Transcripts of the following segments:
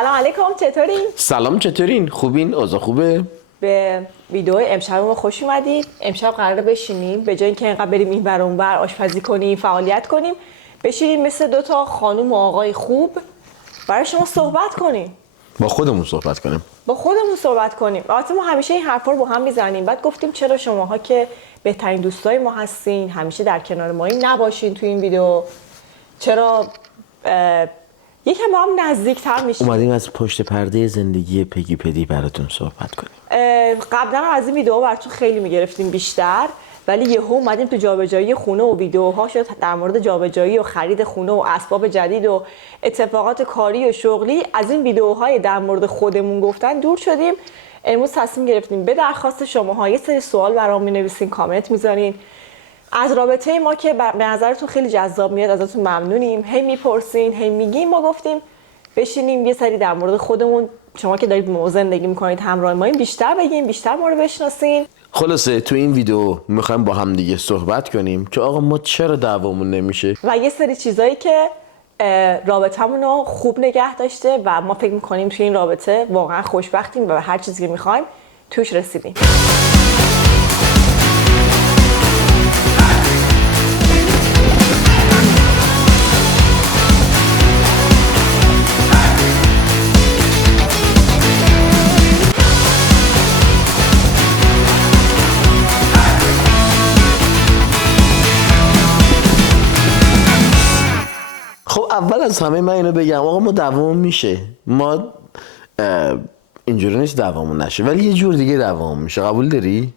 سلام علیکم، چطورین؟ سلام، چطورین؟ خوبین؟ اوضاع خوبه؟ به ویدیو امشب ما خوش اومدید. امشب قراره بشینیم به جای اینکه اینقدر بریم این ور اون ور آشپزی کنیم، فعالیت کنیم، بشینیم مثل دو تا خانم و آقای خوب برای شما صحبت کنیم. با خودمون صحبت کنیم. البته ما همیشه این حرفا رو با هم میزنیم. بعد گفتیم چرا شماها که بهترین دوستای ما هستین، همیشه در کنار ما نباشین تو این ویدیو؟ چرا یکم با هم نزدیک‌تر میشیم؟ اومدیم از پشت پرده زندگی پگی پدی براتون صحبت کنیم. قبلا از این ویدیوها براتون خیلی میگرفتیم بیشتر، ولی یهو اومدیم تو جابجایی خونه و ویدیوها شد در مورد جابجایی و خرید خونه و اسباب جدید و اتفاقات کاری و شغلی. از این ویدیوهای در مورد خودمون گفتن دور شدیم. امروز تصمیم گرفتیم به درخواست شماها یه سری سوال برام مینویسین، کامنت میذارین از رابطه ما که به نظرتون خیلی جذاب میاد. ازتون ممنونیم، هی میپرسین، هی میگیم. ما گفتیم بشینیم یه سری در مورد خودمون، شما که دارید با زندگی میکنید همراه ما، بیشتر بگیم، بیشتر ما رو بشناسین. خلاصه تو این ویدیو میخوایم با هم دیگه صحبت کنیم که آقا ما چرا دعوامون نمیشه و یه سری چیزایی که رابطمون رو خوب نگه داشته و ما فکر میکنیم توی این رابطه واقعا خوشبختیم و به هر چیزی که میخوایم توش رسیدیم. خب اول از همه من اینو بگم آقا ما دعوامون میشه. ما اینجوری نیست دعوامون نشه، ولی یه جور دیگه دعوامون میشه. قبول داری؟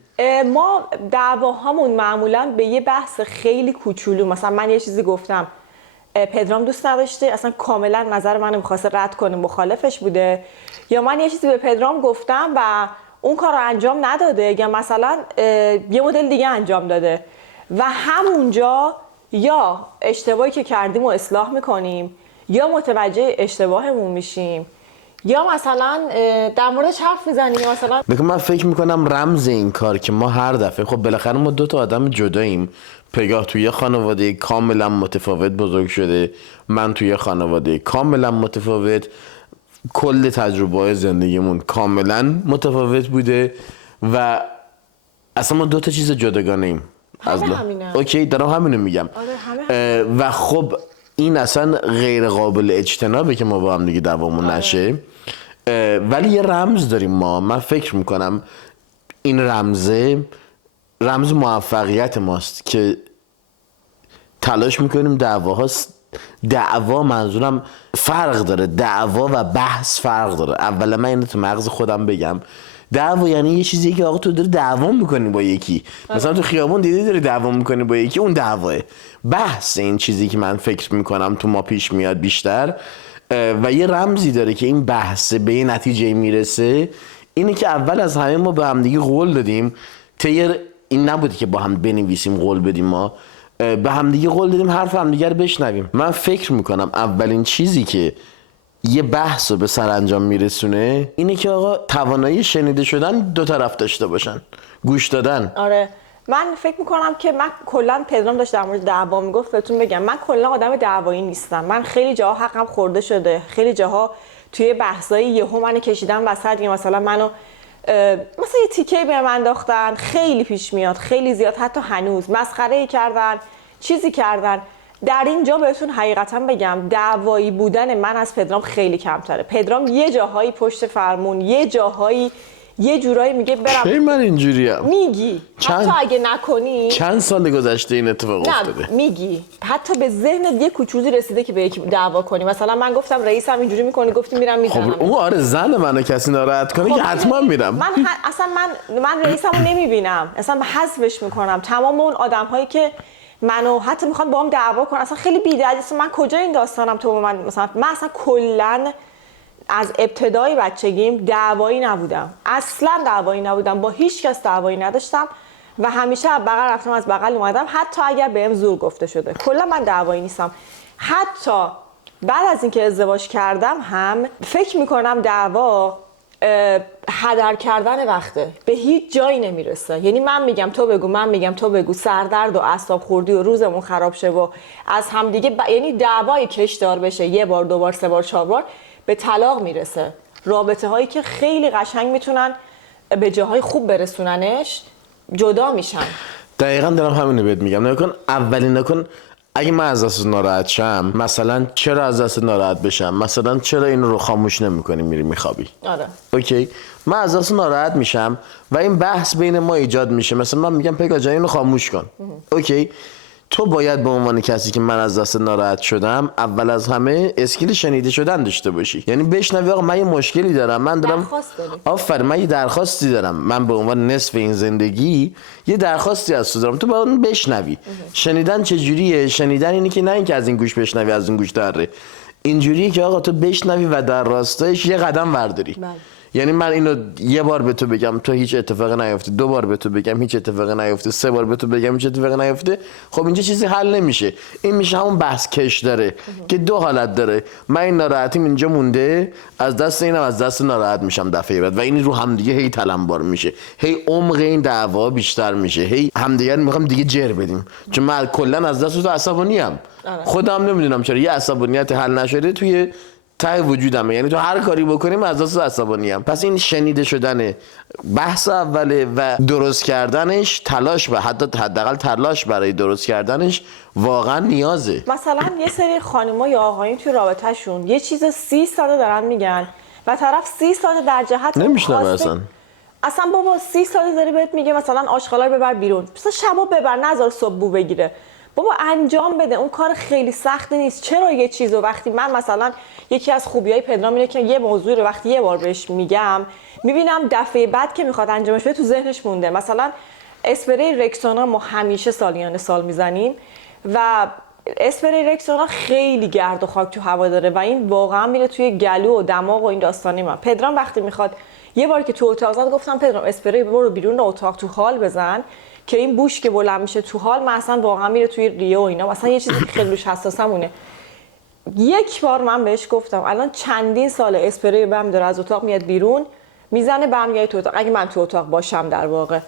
ما دعواهامون معمولا به یه بحث خیلی کوچولو، مثلا من یه چیزی گفتم پدرام دوست نداشته، اصلا کاملا نظر منو می‌خواسته رد کنه، مخالفش بوده، یا من یه چیزی به پدرام گفتم و اون کار رو انجام نداده، یا مثلا یه مدل دیگه انجام داده و همونجا یا اشتباهی که کردیم رو اصلاح میکنیم یا متوجه اشتباهمون میشیم یا مثلا در موردش حرف میزنیم. مثلا من فکر میکنم رمز این کار که ما هر دفعه، خب بالاخره ما دو تا آدم جداییم. پگاه توی یه خانواده کاملا متفاوت بزرگ شده، من توی یه خانواده کاملا متفاوت، کل تجربه زندگیمون کاملا متفاوت بوده و اصلا ما دو تا چیز جداگانه ایم. اوکی، دارم همینو میگم. آره، و خب این اصلا غیر قابل اجتنابه که ما با هم دیگه دعوامون نشه. ولی یه رمز داریم ما. من فکر میکنم این رمز موفقیت ماست که تلاش میکنیم دعوا منظورم فرق داره. دعوا و بحث فرق داره. اولا من اینو تو مغز خودم بگم، دعوا یعنی یه چیزی که آقا تو داری دعوا میکنی با یکی، مثلا تو خیابون دیدی داری دعوا میکنی با یکی، اون دعواه. بحث این چیزی که من فکر میکنم تو ما پیش میاد بیشتر و یه رمزی داره که این بحث به یه نتیجه میرسه. اینه که اول از همه ما به هم دیگه قول دادیم، این نبوده که با هم بنویسیم قول بدیم، ما به هم دیگه قول دادیم حرف هم دیگه رو بشنویم. من فکر میکنم اولین چیزی که یه بحث رو به سرانجام میرسونه اینه که آقا توانایی شنیده شدن دو طرف داشته باشن، گوش دادن. آره، من فکر میکنم که من کلا پدرام داشت در مورد دعوا میگفت، بهتون بگم من کلا آدم دعوایی نیستم. من خیلی جاها حقم خورده شده، خیلی جاها توی بحثای یهو منو کشیدن وسط، یا مثلا منو مثلا یه تیکه بهم انداختن. خیلی پیش میاد، خیلی زیاد، حتی هنوز مسخره کردن، چیزی کردن. در اینجا بهتون حقیقتا بگم دعوایی بودن من از پدرام خیلی کمتره. پدرام یه جاهایی پشت فرمون، یه جاهایی یه جورایی میگه برم. چه من اینجوریم؟ میگی حتی اگه نکنی. چند سال گذشته این اتفاق افتاده؟ میگی حتی به ذهنت یه کوچولویی رسیده که به یکی دعوا کنی. مثلا من گفتم رئیسم اینجوری میکنه، گفتی میرم میزنم. خب اون آره، زن منو کسی ناراحت کنه که حتما میرم. من رئیسمو نمیبینم، اصلا حذفش میکنم. تمام اون آدم‌هایی که منو حتی میخوان با هم دعوا کنن اصلا خیلی بی‌درد. من کجا این داستانم تو من مثلا من اصلا کلا از ابتدای بچگیم دعوایی نبودم، اصلا دعوایی نبودم، با هیچ کس دعوایی نداشتم و همیشه از بغل رفتم از بغل اومدم، حتی اگر بهم زور گفته شده. کلا من دعوایی نیستم. حتی بعد از اینکه ازدواج کردم هم فکر میکنم دعوا هدر کردن وقته، به هیچ جایی نمیرسه. یعنی من میگم تو بگو، من میگم تو بگو، سردرد و اعصاب خوردی و روزمون خراب شه و از هم دیگه یعنی دعوای کشدار بشه، یه بار، دو بار، سه بار، چهار بار، به طلاق میرسه. رابطه هایی که خیلی قشنگ میتونن به جاهای خوب برسوننش جدا میشن. دقیقا دارم همینو بهت میگم. نکن اگه من از دست ناراحت شم، مثلا چرا از دست ناراحت بشم، مثلا چرا اینو رو خاموش نمی‌کنی میری میخوابی. آره. اوکی، من از دست ناراحت میشم و این بحث بین ما ایجاد میشه. مثلا من میگم پگا جان اینو خاموش کن. اوکی، تو باید به عنوان کسی که من از دست ناراحت شدم اول از همه اسکیل شنیده شدن داشته باشی. یعنی بشنوی آقا من یه مشکلی دارم، من دارم آفرین، من یه درخواستی دارم، من به عنوان نصف این زندگی یه درخواستی از تو دارم، تو باید اون بشنوی. شنیدن چجوریه؟ شنیدن اینی که نه اینکه از این گوش بشنوی از اون گوش داره، اینجوریه که آقا تو بشنوی و در راستایش یه قدم برداری. یعنی من اینو یه بار به تو بگم تو هیچ اتفاقی نیفته، دو بار به تو بگم هیچ اتفاقی نیفته، سه بار به تو بگم هیچ اتفاقی نیفته، خب اینجا چیزی حل نمیشه. این میشه همون بحث کش داره که دو حالت داره. من این ناراحتیم اینجا مونده، از دست اینم از دست ناراحت میشم دفعه بعد و این رو هم دیگه هی تلمبار میشه، هی عمق این دعوا بیشتر میشه، هی همدیگه رو میخوام دیگه جر بدیم. چون من کلا از دست تو عصبانی ام، خودم نمیدونم چرا یه عصبانیت حل نشده توی ته وجودمه. یعنی تو هر کاری بکنیم از دست عصبانیم. پس این شنیده شدن بحث اوله و درست کردنش تلاش و حداقل تلاش برای درست کردنش واقعا نیازه. مثلا یه سری خانم‌ها یا آقایون توی رابطه‌شون یه چیز 30 ساله دارن میگن و طرف 30 ساله در جهت نمیشنوه اصلا بابا 30 ساله داره بهت میگه مثلا آشغالا رو ببر بیرون، مثلا شبا ببر نذار صبح بو بگیره. بابا انجام بده، اون کار خیلی سختی نیست. چرا یه چیزو وقتی من مثلا یکی از خوبیای پدرام اینه که یه موضوعی رو وقتی یه بار بهش میگم میبینم دفعه بعد که میخواد انجامش بده تو ذهنش مونده. مثلا اسپری رکسونا ما همیشه سالیان سال میزنیم و اسپری رکسونا خیلی گرد و خاک تو هوا داره و این واقعا میره توی گلو و دماغ و این داستانی. من پدرام وقتی میخواد یه بار که تو اتاق زد گفتم پدرام اسپری برو بیرون اتاق تو حال بزن که این بوش که بلند میشه تو حال من اصلا واقعا میره توی ریه و اینا، مثلا یه چیزی که خیلی روش حساسمونه. یک بار من بهش گفتم الان چندین سال اسپری بهم داره از اتاق میاد بیرون میزنه برمیگرده تو اتاق، اگه من تو اتاق باشم در واقع.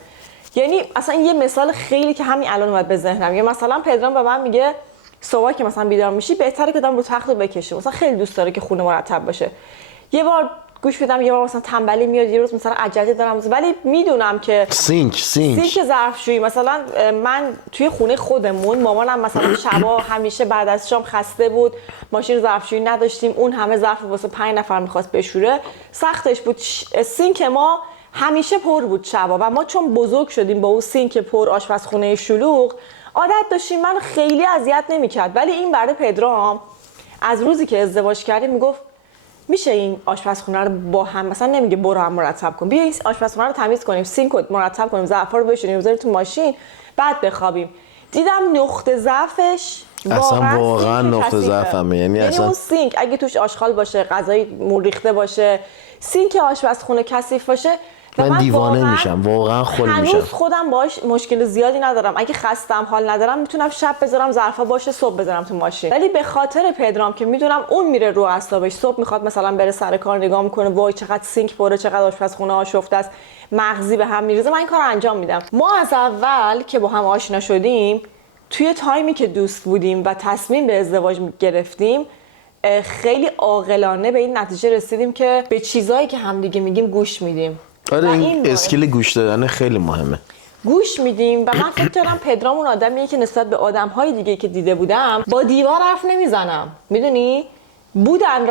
یعنی اصلا یه مثال خیلی که همین الان اومد به ذهنم، یا مثلا پدرام به من میگه صبح که مثلا بیدار میشی بهتره که دم رو تخت رو بکشه، مثلا خیلی دوست داره که خونه مرتب باشه. یه بار گوش میدم یه بار مثلا تنبلی میاد، یه روز مثلا عجله دارم ولی میدونم که سینک ظرفشویی مثلا من توی خونه خودمون مامانم مثلا شبا همیشه بعد از شام خسته بود، ماشین ظرفشویی نداشتیم، اون همه ظرف واسه 5 نفر میخواست بشوره، سختش بود. سینک ما همیشه پر بود شبا و ما چون بزرگ شدیم با اون سینک پر، آشپزخونه شلوغ، عادت داشتیم، من خیلی اذیت نمیکرد. ولی این برای پدرام از روزی که ازدواج کردیم میگفت میشه این آشپزخونه رو با هم مثلا نمیگه برو هم مرتب کن، بیا این آشپزخونه رو تمیز کنیم، سینک رو مرتب کنیم، ظرفا رو بشوریم بذاریم تو ماشین بعد بخوابیم. دیدم نقطه ضعفش واقعا نقطه ضعفمه. یعنی اصلا اون سینک اگه توش آشغال باشه، غذای ریخته باشه، سینک آشپزخونه کثیف باشه، من دیوانه میشم، واقعا خل میشم. هنوز خودم باش مشکل زیادی ندارم، اگه خستم حال ندارم میتونم شب بذارم ظرفا باشه صبح بذارم تو ماشین. ولی به خاطر پدرام که میدونم اون میره رو اعصابش، صبح میخواد مثلا بره سر کار نگاه میکنه وای چقدر سینک پره، چقدر آشپزخونه آشفته است، مغزی به هم میریزه، من این کارو انجام میدم. ما از اول که با هم آشنا شدیم توی تایمی که دوست بودیم و تصمیم به ازدواج گرفتیم خیلی عاقلانه به این نتیجه رسیدیم که به چیزایی که همدیگه میگیم گوش میدیم. آره این اسکیل گوش دادن خیلی مهمه. گوش میدیم و من فکر کردم پدرام اون آدمیه که نسبت به آدم‌های دیگه که دیده بودم با دیوار حرف نمیزنم. میدونی بودن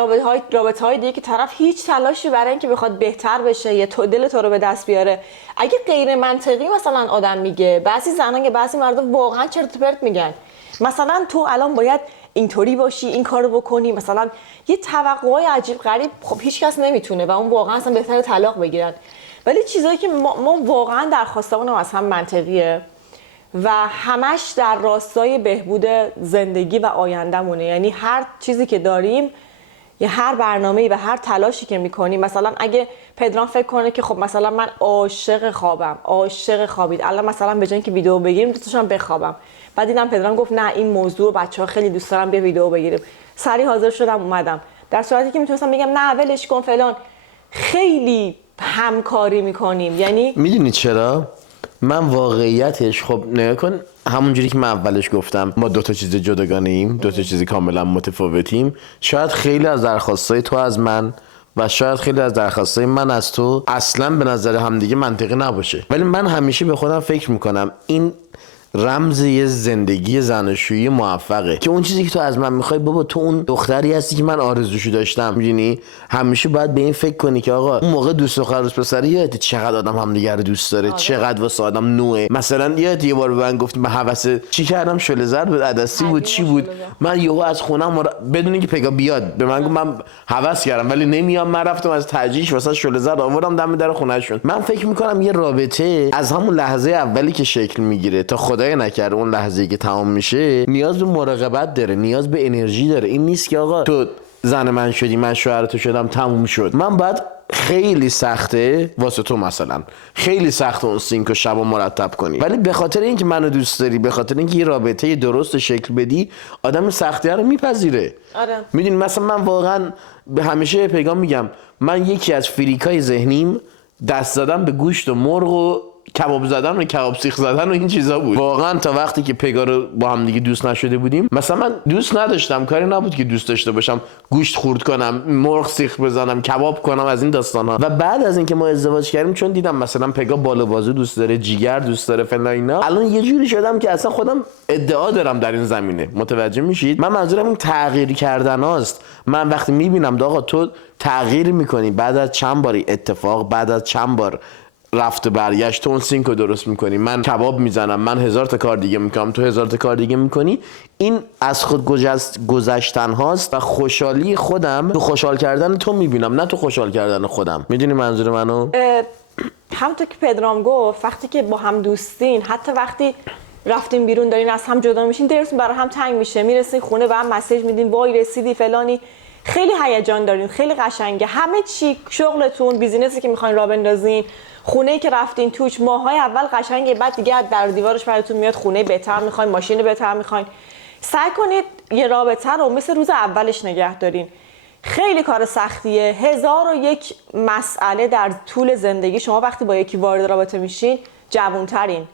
رابطه‌های دیگه که طرف هیچ تلاشی برای اینکه بخواد بهتر بشه یا تو دل تو رو به دست بیاره اگه غیر منطقی مثلا آدم میگه، بعضی زنان یا بعضی مردم واقعا چرت و پرت میگن، مثلا تو الان باید اینطوری باشی، این کارو بکنی، مثلا یه توقعای عجیب غریب، خب هیچ کس نمیتونه و اون واقعا اصلا بهتره طلاق بگیرن. ولی چیزایی که ما واقعا درخواستمون از هم منطقیه و همش در راستای بهبود زندگی و آیندهمونه. یعنی هر چیزی که داریم یا هر برنامه‌ای و هر تلاشی که میکنیم، مثلا اگه پدرام فکر کنه که خب مثلا من عاشق خوابم، عاشق خوابید، الان مثلا به جای اینکه ویدیو بگیریم دوستشم بخوابم، بعد دیدم پدرام گفت نه این موضوع بچه‌ها خیلی دوست دارن بیا ویدیو بگیریم، سریع حاضر شدم اومدم، در صورتی که میتونستم بگم نه ولش کن فلان. خیلی همکاری میکنیم. یعنی میدونی چرا؟ من واقعیتش خب نگاه کن، همونجوری که من اولش گفتم ما دو تا چیز جداگانه‌ایم، دو تا چیز کاملا متفاوتیم. شاید خیلی از درخواستای تو از من و شاید خیلی از درخواستای من از تو اصلا به نظر همدیگه منطقی نباشه، ولی من همیشه به خودم فکر میکنم این رمز یه زندگی زناشویی موفقه که اون چیزی که تو از من میخوای بابا تو اون دختری هستی که من آرزوشو داشتم. میدونی همیشه باید به این فکر کنی که آقا اون موقع دوست دختر دوست پسری یادت چقدر آدم همدیگه رو دوست داره، چقدر واسه آدم نوعه. مثلا یادت یه بار به من گفتی من هوس چی کردم، شله زرد بود، عدسی بود، چی بود، من یهو از خونم بدون اینکه پگا بیاد به من گفت من هوس کردم ولی نمیام، من رفتم از ترجیح واسه شله زرد آوردم دم در خونه‌شون. من فکر میکنم یه رابطه از همون لحظه اولی که شکل میگیره تا خدای نکرده اون لحظه‌ای که تمام میشه نیاز به مراقبت داره، نیاز به انرژی داره. این نیست که آقا تو زن من شدی من شوهر تو شدم تموم شد. من باید خیلی سخته واسه تو مثلا خیلی سخته اون سینک شبو مرتب کنی، ولی به خاطر اینکه منو دوست داری، به خاطر اینکه یه رابطه درست شکل بدی، آدم سختی رو میپذیره. آره. میدونی مثلا من واقعا به همیشه پیغام میگم من یکی از فریکای ذهنیم دست زدم به گوشت و مرغ و کباب زدن و کباب سیخ زدن و این چیزا بود. واقعا تا وقتی که پگا رو با هم دیگه دوست نشده بودیم، مثلا من دوست نداشتم، کاری نبود که دوست داشته باشم گوشت خورد کنم، مرغ سیخ بزنم، کباب کنم، از این داستانا. و بعد از اینکه ما ازدواج کردیم چون دیدم مثلا پگا بالا بازو دوست داره، جیگر دوست داره، فلان اینا، الان یه جوری شدم که اصلا خودم ادعا دارم در این زمینه. متوجه میشید؟ من منظورم این تغییر کردن هاست. من وقتی میبینم آقا تو تغییر میکنی بعد از چند باری اتفاق، بعد از چند بار رفت و برگشت، تو اون سینکو درست میکنی، من کباب میزنم، من 1000 تا کار دیگه میکنم، تو 1000 تا کار دیگه میکنی، این از خود گذشتن هاست و خوشحالی خودم تو خوشحال کردن تو میبینم، نه تو خوشحال کردن خودم. میدونی منظور منو؟ همونطور که پدرام گفت وقتی که با هم دوستین، حتی وقتی رفتین بیرون دارین از هم جدا میشین، دلتون برای هم تنگ میشه، میرسین خونه و هم مسیج میدین وای رسیدی فلانی، خیلی هیجان دارین، خیلی قشنگه. همه چی، شغلتون، بیزینسی که میخواین راه بندازین، خونه‌ای که رفتین توش، ماهای اول قشنگه، بعد دیگه در دیوارش براتون میاد خونه بهتر میخواین، ماشین بهتر میخواین. سعی کنید یه رابطه رو مثل روز اولش نگه دارین. خیلی کار سختیه. 1001 مسئله در طول زندگی. شما وقتی با یکی وارد رابطه میشین جوان‌ترین.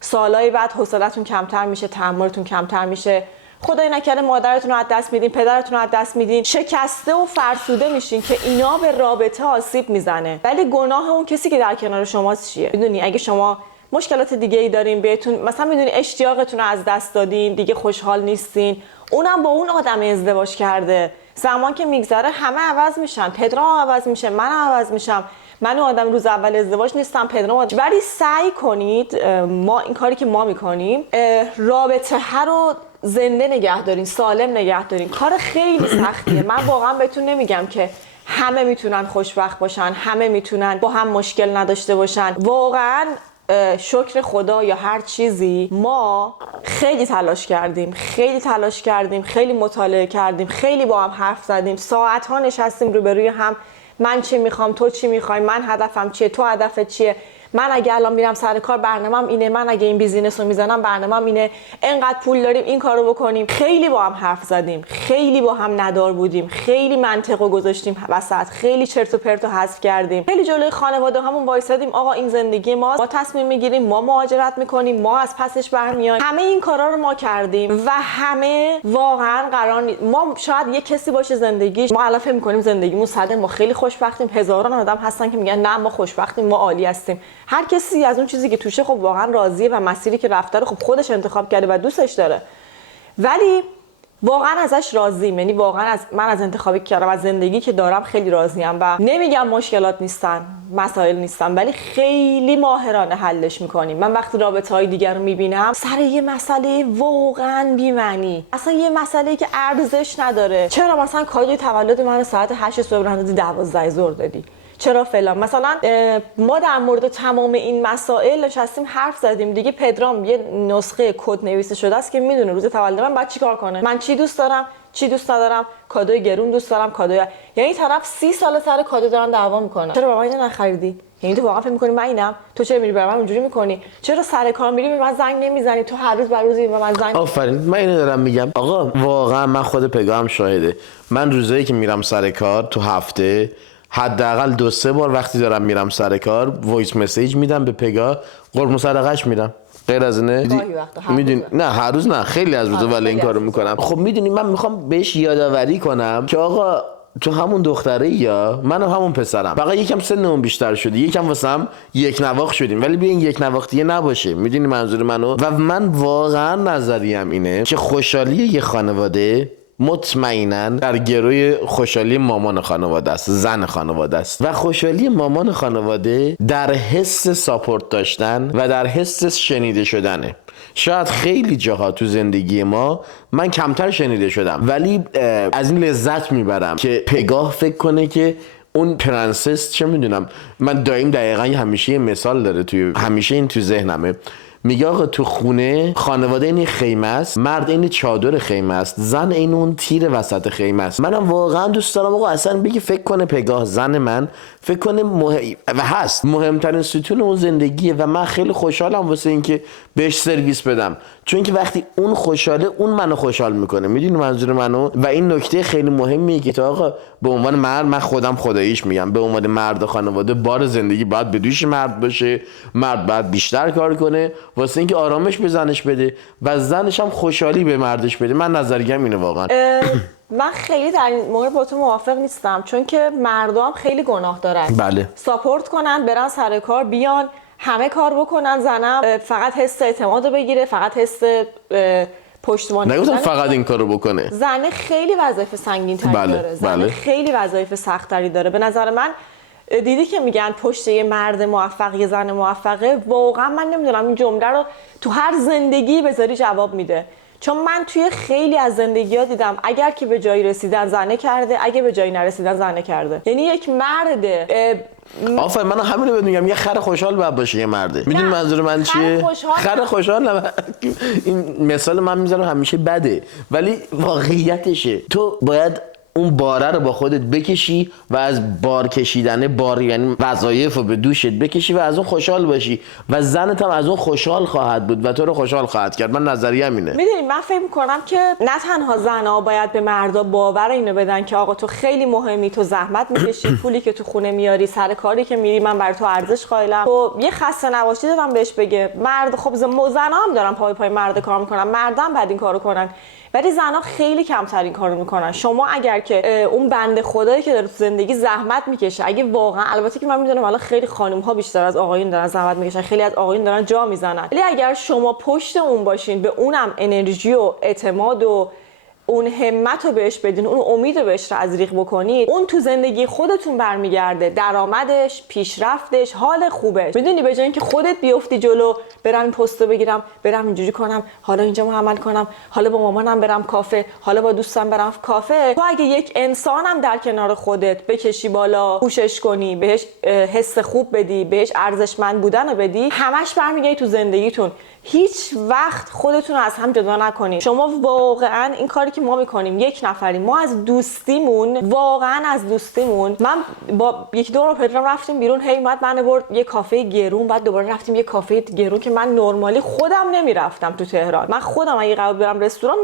سالهای بعد حوصله‌تون کمتر میشه، تحملتون کمتر میشه. خدای نکرده مادرتون رو از دست میدین، پدرتون رو از دست میدین، شکسته و فرسوده میشین که اینا به رابطه آسیب میزنه. ولی گناه اون کسی که در کنار شماست چیه؟ میدونی اگه شما مشکلات دیگه ای دارین، بهتون مثلا میدونی اشتیاقتون رو از دست دادین، دیگه خوشحال نیستین، اونم با اون آدم ازدواج کرده، زمان که میگذره همه عوض میشن، پدرام عوض میشه، من عوض میشم، من آدم روز اول ازدواج نیستم، پدرام. ولی سعی کنید، ما این کاری که ما میکنیم، رابطه ها رو زنده نگه دارین، سالم نگه دارین. کار خیلی سختیه. من واقعا بهتون نمیگم که همه میتونن خوشبخت باشن، همه میتونن با هم مشکل نداشته باشن. واقعا شکر خدا یا هر چیزی، ما خیلی تلاش کردیم، خیلی مطالعه کردیم، خیلی با هم حرف زدیم، ساعت‌ها نشستیم روبروی هم. من چی میخوام، تو چی میخوای، من هدفم چیه، تو هدفت چیه، من اگه الان میرم سر کار برنامه‌ام اینه، من اگه این بیزینس رو میزنم برنامه‌ام اینه، انقدر پول داریم این کارو بکنیم. خیلی با هم حرف زدیم، خیلی با هم ندار بودیم، خیلی منطقو گذاشتیم وسط، خیلی چرت و پرت رو حذف کردیم، خیلی جلوی خانواده همون وایسادیم آقا این زندگی ماست، ما تصمیم میگیریم، ما مهاجرت میکنیم، ما از پسش برمیایم. همه این کارا رو ما کردیم و همه واقعا قرار نیست. ما شاید یه کسی باشه زندگیش، ما الان فکر می‌کنیم زندگیمون ساده، ما خیلی خوشبختیم، هزاران آدم هستن که میگن نه ما خوشبختیم، ما عالی هستیم. هر کسی از اون چیزی که توشه خب واقعا راضیه و مسیری که رفته رو خب خودش انتخاب کرده و دوستش داره، ولی واقعا ازش راضیم. یعنی واقعا من از انتخابی که کردم، از زندگی که دارم خیلی راضیم و نمیگم مشکلات نیستن، مسائل نیستن، ولی خیلی ماهرانه حلش میکنیم. من وقتی رابطه‌های دیگر رو میبینم سر یه مسئله واقعا بی‌معنی، اصلا یه مسئله که ارزش نداره، چرا مثلا کادوی تولد من ساعت 8 صبح رسید 12 ظهر دادی، چرا فلان. مثلا ما در مورد تمام این مسائل نشستیم حرف زدیم دیگه. پدرام یه نسخه کد نویسه شده است که میدونه روز تولد من باید چیکار کنه، من چی دوست دارم، چی دوست ندارم، کادوی گرون دوست دارم، کادوی، یعنی طرف 30 سال سر کادو دارن دعوا میکنن، چرا برام اینو نخریدی؟ یعنی تو واقعا فکر می‌کنی من اینم؟ تو چرا میری برام اونجوری می‌کنی؟ چرا سر کار میری به من زنگ نمیزنی؟ تو هر روز بر روزی به من زنگ. آفرین، من اینو دارم میگم. آقا واقعا من خود پگا هم شاهده. من روزایی که میرم سر کار تو هفته حداقل 2-3 بار وقتی دارم میرم سر کار وایس مسیج میدم به پگاه، قربون صدقه‌اش میدم. غیر از اینه میدونی نه هر روز نه خیلی از روزا ولی این کارو میکنم. خب میدونی من میخوام بهش یادآوری کنم که آقا تو همون دختره یا منم همون پسرم، فقط یکم سنمون بیشتر شده، یکم واسم یک نواخت شدیم، ولی بیا این یک نواختیه نباشه. میدونی منظور منو؟ و من واقعا نظریم اینه که خوشحالی یه خانواده مطمئناً در گروی خوشحالی مامان خانواده است، زن خانواده است، و خوشحالی مامان خانواده در حس ساپورت داشتن و در حس شنیده شدنه. شاید خیلی جاها تو زندگی ما من کمتر شنیده شدم، ولی از این لذت میبرم که پگاه فکر کنه که اون پرنسس، چه میدونم، من دایم دقیقا همیشه یه مثال داره همیشه این تو ذهنمه، میگه آقا تو خونه خانواده این خیمه است، مرد این چادر خیمه است، زن این اون تیر وسط خیمه است. منم واقعا دوست دارم آقا اصلا بگی فکر کنه پگاه زن من فکر کنه و هست مهمترین ستون اون زندگیه و من خیلی خوشحالم واسه اینکه بهش سرویس بدم، چون که وقتی اون خوشحاله اون منو خوشحال میکنه. میدونی منظور منو؟ و این نکته خیلی مهمیه که تو آقا به عنوان مرد، من خودم خداییش میگم، به عنوان مرد خانواده بار زندگی باید به دوش مرد باشه، مرد باید بیشتر کار کنه واسه اینکه آرامش به زنش بده و زنش هم خوشحالی به مردش بده. من نظریم اینه واقعا. من خیلی در این مورد با تو موافق نیستم، چون که مردم خیلی گناه دارن. بله. ساپورت کنن، برن سر کار، بیان همه کار بکنن، زنم فقط حس اعتماد رو بگیره، فقط حس پشتوانه. نگفتم فقط این کارو بکنه. زن خیلی وظایف سنگین‌تری داره. زن خیلی وظایف سخت‌تری داره. به نظر من دیدی که میگن پشت یه مرد موفق یه زن موفقه، واقعا من نمیدونم این جمله رو تو هر زندگی بذاری جواب میده. چون من توی خیلی از زندگی‌ها دیدم اگر که به جایی رسیدن زنه کرده، اگه به جایی نرسیدن زنه کرده. یعنی یک مرده آفرین، من همینو بهت میگم، یه خر خوشحال باید باشه یه مرده. میدونی منظور من چیه؟ خر خوشحال این مثال من میذارم همیشه بده، ولی واقعیتشه. تو باید اون باره رو با خودت بکشی و از بار کشیدن بار، یعنی وظایف رو به دوشت بکشی و از اون خوشحال باشی و زنت هم از اون خوشحال خواهد بود و تو رو خوشحال خواهد کرد. من نظریم اینه. میدونی من فکر میکنم که نه تنها زنها باید به مردا باور اینو بدن که آقا تو خیلی مهمی، تو زحمت میکشی، پولی که تو خونه میاری، سر کاری که میری من بر تو ارزش قائلم. تو یه خسته نباشی دارم بهش بگه. مرد خب زنها هم دارن پای مرد کار میکنن، مردم بعد این کارو کنن، ولی زنها خیلی کمتر این کارو میکنن. شما اگر که اون بنده خدایی که داره تو زندگی زحمت میکشه، اگه واقعا، البته که من میدونم الان خیلی خانم ها بیشتر از آقایون دارن زحمت میکشن، خیلی از آقایون دارن جا میزنن، ولی اگر شما پشت اون باشین، به اونم انرژی و اعتماد و اون همت رو بهش بدین، اون امید رو بهش تزریق بکنید، اون تو زندگی خودتون برمیگرده، درآمدش، پیشرفتش، حال خوبش. میدونی به جای اینکه خودت بیفتی جلو، برم این پستو بگیرم، برم اینجوری کنم، حالا اینجا عمل کنم، حالا با مامانم برم کافه، حالا با دوستم برم کافه، تو اگه یک انسانم در کنار خودت بکشی بالا، پوشش کنی، بهش حس خوب بدی، بهش ارزشمند بودن رو بدی، همش برمیگردی تو زندگیتون. هیچ وقت خودتون از هم جدا نکنید. شما واقعا این کاری که ما میکنیم، یک نفریم، ما از دوستیمون، واقعا از دوستیمون، من با یکی دو رو پدرم رفتیم بیرون، هی اومد من برد یه کافه گرون، بعد دوباره رفتیم یه کافه گرون که من نرمالی خودم نمیرفتم تو تهران. من خودم اگه قرار برم رستوران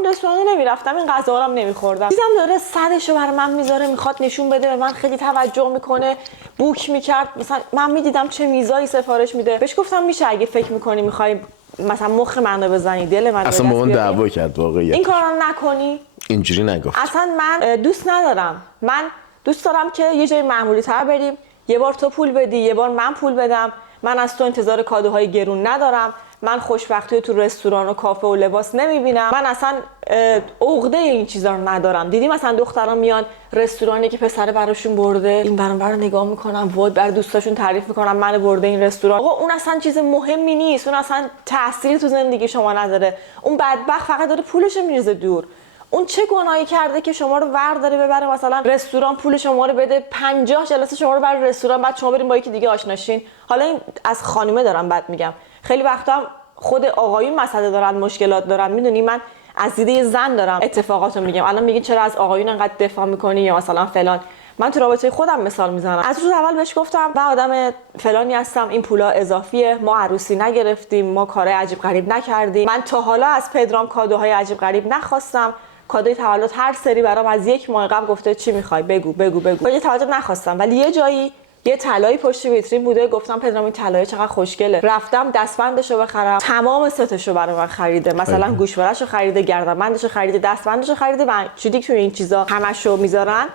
نمیرفتم، این غذا رو نمیخوردم. دیدم داره صدشو برای من میذاره، میخواد نشون بده به من، خیلی توجه میکنه، بوک میکرد، مثلا من میدیدم چه میزایی سفارش میده، بهش گفتم میشه اگه فکر میکنی میخوای مثلا مخ منو بزنی، دل منو اصلا با من دعوا کرد واقعیت. این کارو نکنی. اینجوری نگفت. اصلا من دوست ندارم. من دوست دارم که یه جای معمولی تر بریم، یه بار تو پول بدی، یه بار من پول بدم. من از تو انتظار کادوهای گرون ندارم. من خوشبختی تو رستوران و کافه و لباس نمیبینم. من اصلا عقده این چیزا رو ندارم. دیدی مثلا دختران میان رستورانی که پسر براشون برده، این برام رو نگاه میکنم، وای بر دوستاشون تعریف میکنم من برده این رستوران. آقا اون اصلا چیز مهمی نیست، اون اصلا تأثیری تو زندگی شما نداره. اون بدبخت فقط داره پولش میریزه دور. اون چه گناهی کرده که شما رو ورداره ببره مثلا رستوران، پول شما رو بده، 50 جلسه شما رو بره رستوران، بعد شما بریم با یکی دیگه آشناشین. حالا این از خانومه دارم بد میگم، خیلی وقتا هم خود آقایون مسئله دارن، مشکلات دارن. میدونی من از دیده زن دارم اتفاقاتو میگم. الان میگین چرا از آقایون انقدر دفاع میکنی یا مثلا فلان. من تو رابطه خودم مثال میزنم. از روز اول بهش گفتم من آدم فلانی هستم، این پولا اضافیه، ما عروسی نگرفتیم، ما کارهای عجیب غریب نکردیم، من تا حالا از پدرام کادوهای عجیب غریب نخواستم، کادوی تولد هر سری برام از 1 ماه قبل گفته چی میخوای بگو بگو بگو. یه تولد نخواستم ولی یه جایی یه طلایی پشت ویترین بوده، گفتم پدرام این طلای چقدر خوشگله. رفتم دستبندشو بخرم، تمام ستشو برای من خریده. مثلا گوشواره‌شو خریده، گردنبندشو خریده، دستبندشو خریده و چودی که این چیزا همشو میذارن.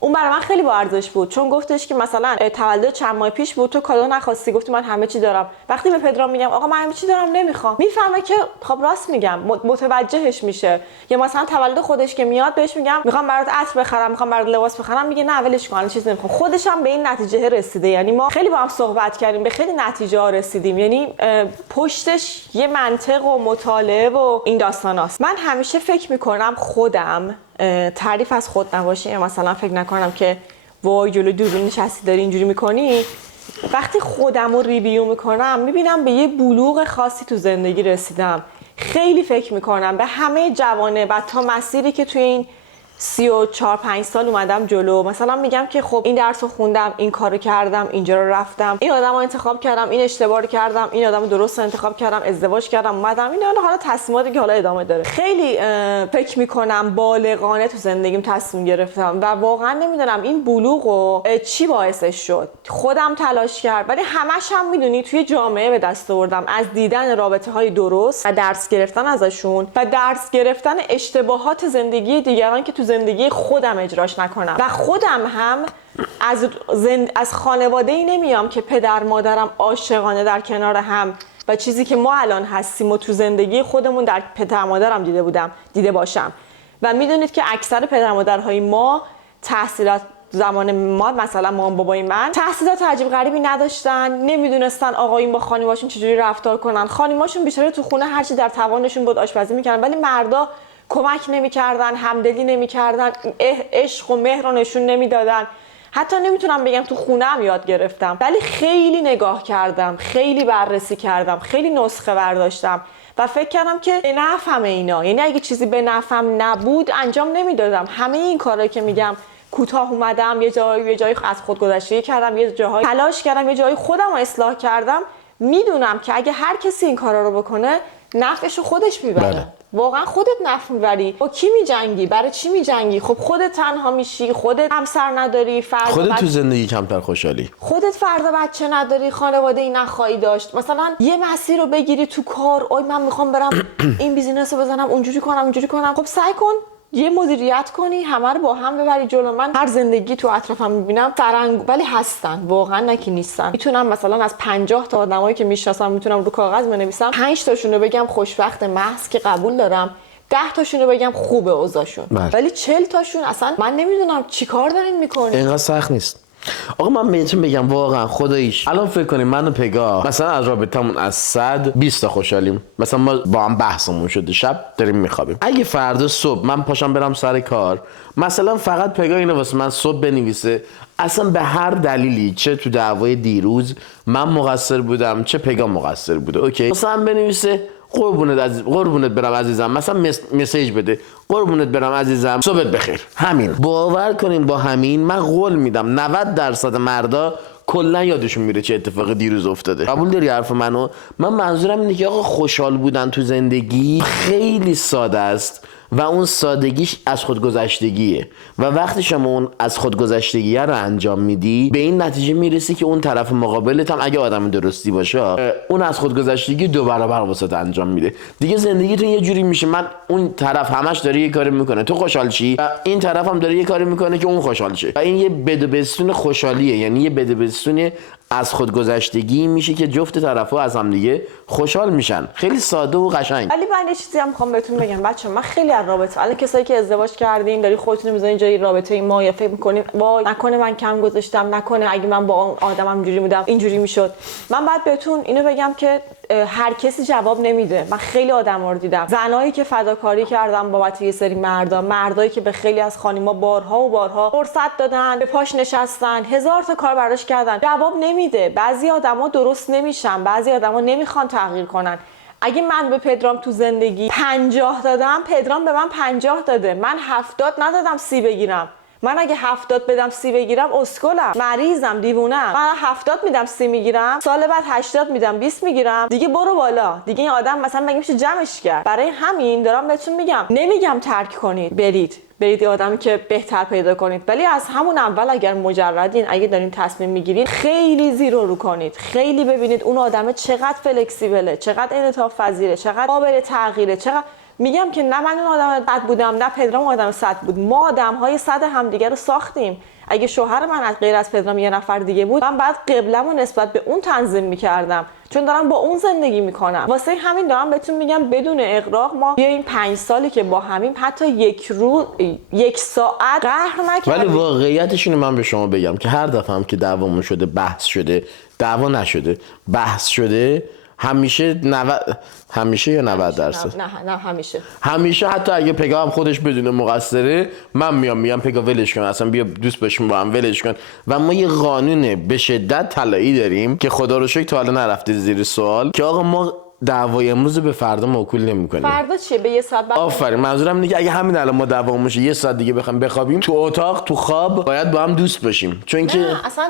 اون برای من خیلی با ارزش بود، چون گفتش که مثلا تولد چند ماه پیش بود تو کادو نخواستی، گفتی من همه چی دارم. وقتی به پدرام میگم آقا من همه چی دارم نمیخوام، میفهمه که خب راست میگم، متوجهش میشه. یا مثلا تولد خودش که میاد بهش میگم میخوام برات عطر بخرم، میخوام برات لباس بخرم، میگه نه ولش کن چیز نمیخوام. خودش هم به این نتیجه رسیده. یعنی ما خیلی با هم صحبت کردیم، به خیلی نتیجه ها رسیدیم. یعنی پشتش یه منطق و مطالعه و این داستاناست. من همیشه فکر میکنم خودم تعریف از خود نباشه، مثلا فکر نکنم که وای جلوی دوربین نشستی داری اینجوری میکنی. وقتی خودم رو ریویو میکنم میبینم به یه بلوغ خاصی تو زندگی رسیدم. خیلی فکر میکنم به همه جوانه و تا مسیری که توی این 34-5 سال اومدم جلو. مثلا میگم که خب این درس رو خوندم، این کارو کردم، اینجا رو رفتم، این آدم رو انتخاب کردم، این اشتباه رو کردم، این آدم رو درست انتخاب کردم، ازدواج کردم، اومدم این حالا تصمیماتی که حالا ادامه داره. خیلی فکر میکنم بالغانه تو زندگیم تصمیم گرفتم و واقعا نمیدونم این بلوغو چی باعثش شد. خودم تلاش کردم ولی همش هم میدونی توی جامعه به دست آوردم، از دیدن رابطه های درست و درس گرفتن ازشون و درس گرفتن اشتباهات زندگی دیگران که تو زندگی خودم اجراش نکنم. و خودم هم از خانواده‌ای نمیام که پدر مادرم عاشقانه در کنار هم و چیزی که ما الان هستیم و تو زندگی خودمون در پدر مادرم دیده باشم. و میدونید که اکثر پدر مادرهای ما تحصیلات زمان ما، مثلا مام بابای من، تحصیلات عجیب غریبی نداشتن، نمیدونستن آقایون با خانیماشون چجوری رفتار کنن. خانیماشون بیچاره تو خونه هرچی در توانشون بود آشپزی میکردن، ولی مردا کمک نمی‌کردن، همدلی نمی‌کردن، عشق و مهر رو نشون نمیدادن. حتی نمیتونم بگم تو خونه‌ام یاد گرفتم، ولی خیلی نگاه کردم، خیلی بررسی کردم، خیلی نسخه برداشتم و فکر کردم که به نفعم اینا. یعنی اگه چیزی به نفعم نبود انجام نمیدادم. همه این کارهایی که میگم کوتاه اومدم، یه جایی از خودگذشتگی کردم، یه جایی تلاش کردم، یه جایی خودم رو اصلاح کردم. میدونم که اگه هر کسی این کارا رو بکنه نفعشو خودش میبره. بله. واقعا خودت نفع میبری. با کی میجنگی؟ برای چی میجنگی؟ خب خودت تنها میشی، خودت همسر نداری، خودت تو زندگی کمتر خوشحالی، خودت فردا بچه نداری، خانواده ای نخواهی داشت. مثلا یه مسیر رو بگیری تو کار، اوی من میخوام برم این بیزینس رو بزنم، اونجوری کنم. خب سعی کن یه مدیریت کنی، همه رو با هم ببری جلو. من هر زندگی تو اطرافم میبینم فرنگ، ولی هستن، واقعا نکی نیستن. میتونم مثلا از 50 تا آدمایی که میشناسم میتونم رو کاغذ بنویسم، 5 تاشون رو بگم خوشبخت محض که قبول دارم، 10 تاشون رو بگم خوبه اوضاعشون، ولی 40 تاشون اصلا من نمیدونم چیکار دارین میکنین. اینقدر سخت نیست. آقا من بهتون بگم واقعا خداییش الان فکر کنیم من و پگاه مثلا از رابطمون از 100 20 تا خوشحالیم. مثلا ما با هم بحثمون شده، شب داریم میخوابیم. اگه فردا صبح من پاشم برم سر کار، مثلا فقط پگاه اینو واسه من صبح بنویسه، اصلا به هر دلیلی، چه تو دعوای دیروز من مقصر بودم چه پگاه مقصر بوده، اوکی، مثلا بنویسه قربونت برم عزیزم، مثلا مسیج بده قربونت برم عزیزم صبحت بخیر. همین. باور کنین با همین من قول میدم 90% مردا کلا یادشون میره چه اتفاقی دیروز افتاده. قبول داری حرف منو؟ من منظورم اینه که آقا خوشحال بودن تو زندگی خیلی ساده است و اون سادگیش از خودگذشتگیه و وقتی شما اون از خودگذشتگی رو انجام میدی به این نتیجه میرسی که اون طرف مقابلت هم اگه آدم درستی باشه اون از خودگذشتگی 2 برابر واسه انجام میده. دیگه زندگیتون یه جوری میشه، من اون طرف همش داره یه کاری میکنه تو خوشحال شی و این طرف هم داره یه کاری میکنه که اون خوشحال شه و این یه بدبستون خوشحالیه. یعنی یه بدبستون از خودگذشتگی میشه که جفت طرفا از هم دیگه خوشحال میشن. خیلی ساده و قشنگ. ولی من یه چیزی هم میخوام بهتون بگم بچه‌ها، من خیلی از رابطه، الان کسایی که ازدواج کردین داری خودتون میذارین جای رابطه ما یا فکر میکنین وای نکنه من کم گذاشتم، نکنه اگه من با اون آدمم اینجوری بودم اینجوری میشد. من باید بهتون اینو بگم که هر کسی جواب نمیده. من خیلی آدما رو دیدم، زنایی که فداکاری کردن بابت یه سری مردایی که به خیلی از خانیما بارها و بارها فرصت دادن، به پاش نشستن، 1000 تا کار براش کردن، جواب نمیده. بعضی آدما درست نمیشن، بعضی آدما نمیخوان تغییر کنن. اگه من به پدرام تو زندگی 50 دادم، پدرام به من 50 داده. من 70 ندادم 30 بگیرم. من اگه 70 بدم 30 بگیرم اسکلم، مریضم، دیوونم. من 70 میدم 30 میگیرم، سال بعد 80 میدم 20 میگیرم، دیگه برو بالا. دیگه این آدم مثلا مگه میشه جمعش کرد؟ برای همین دارم بهتون میگم، نمیگم ترک کنید، برید آدمی که بهتر پیدا کنید، ولی از همون اول اگر مجردین، اگه دارین تصمیم میگیرید، خیلی زیر و رو کنید، خیلی ببینید اون آدم چقدر فلکسیبله، چقدر انعطاف پذیره، چقدر قابل تغییره، چقدر. میگم که نه من اون آدم بد بودم، نه پدرام آدم صد بود، ما آدم‌های صد همدیگه رو ساختیم. اگه شوهر من از غیر از پدرام یه نفر دیگه بود، من بعد قبله‌مو نسبت به اون تنظیم می‌کردم، چون دارم با اون زندگی می‌کنم. واسه همین دارم بهتون میگم بدون اغراق ما بیاین 5 سالی که با همیم حتی یک روز 1 ساعت قهر نکردیم. ولی واقعیتش اینو من به شما بگم که هر دفعه هم که دعوامون شده، بحث شده، دعوا نشده، بحث شده، همیشه یا 90%؟ نه همیشه حتی اگه پگا هم خودش بدون مقصره، من میگم پگا ولش کن، اصلا بیا دوست باشیم با هم، ولش کن. و ما یه قانون به شدت طلایی داریم که خدا رو شکر تا حالا نرفته زیر سوال، که آقا ما دعوای امروز به فردا موکول نمی‌کنیم. فردا چیه؟ به 1 ساعت بعد. آفرین. منظورم اینه که اگه همین الان ما دعوامون شه 1 ساعت دیگه بخوایم بخوابیم تو اتاق، تو خواب، باید با هم دوست باشیم، چون که نه اصلا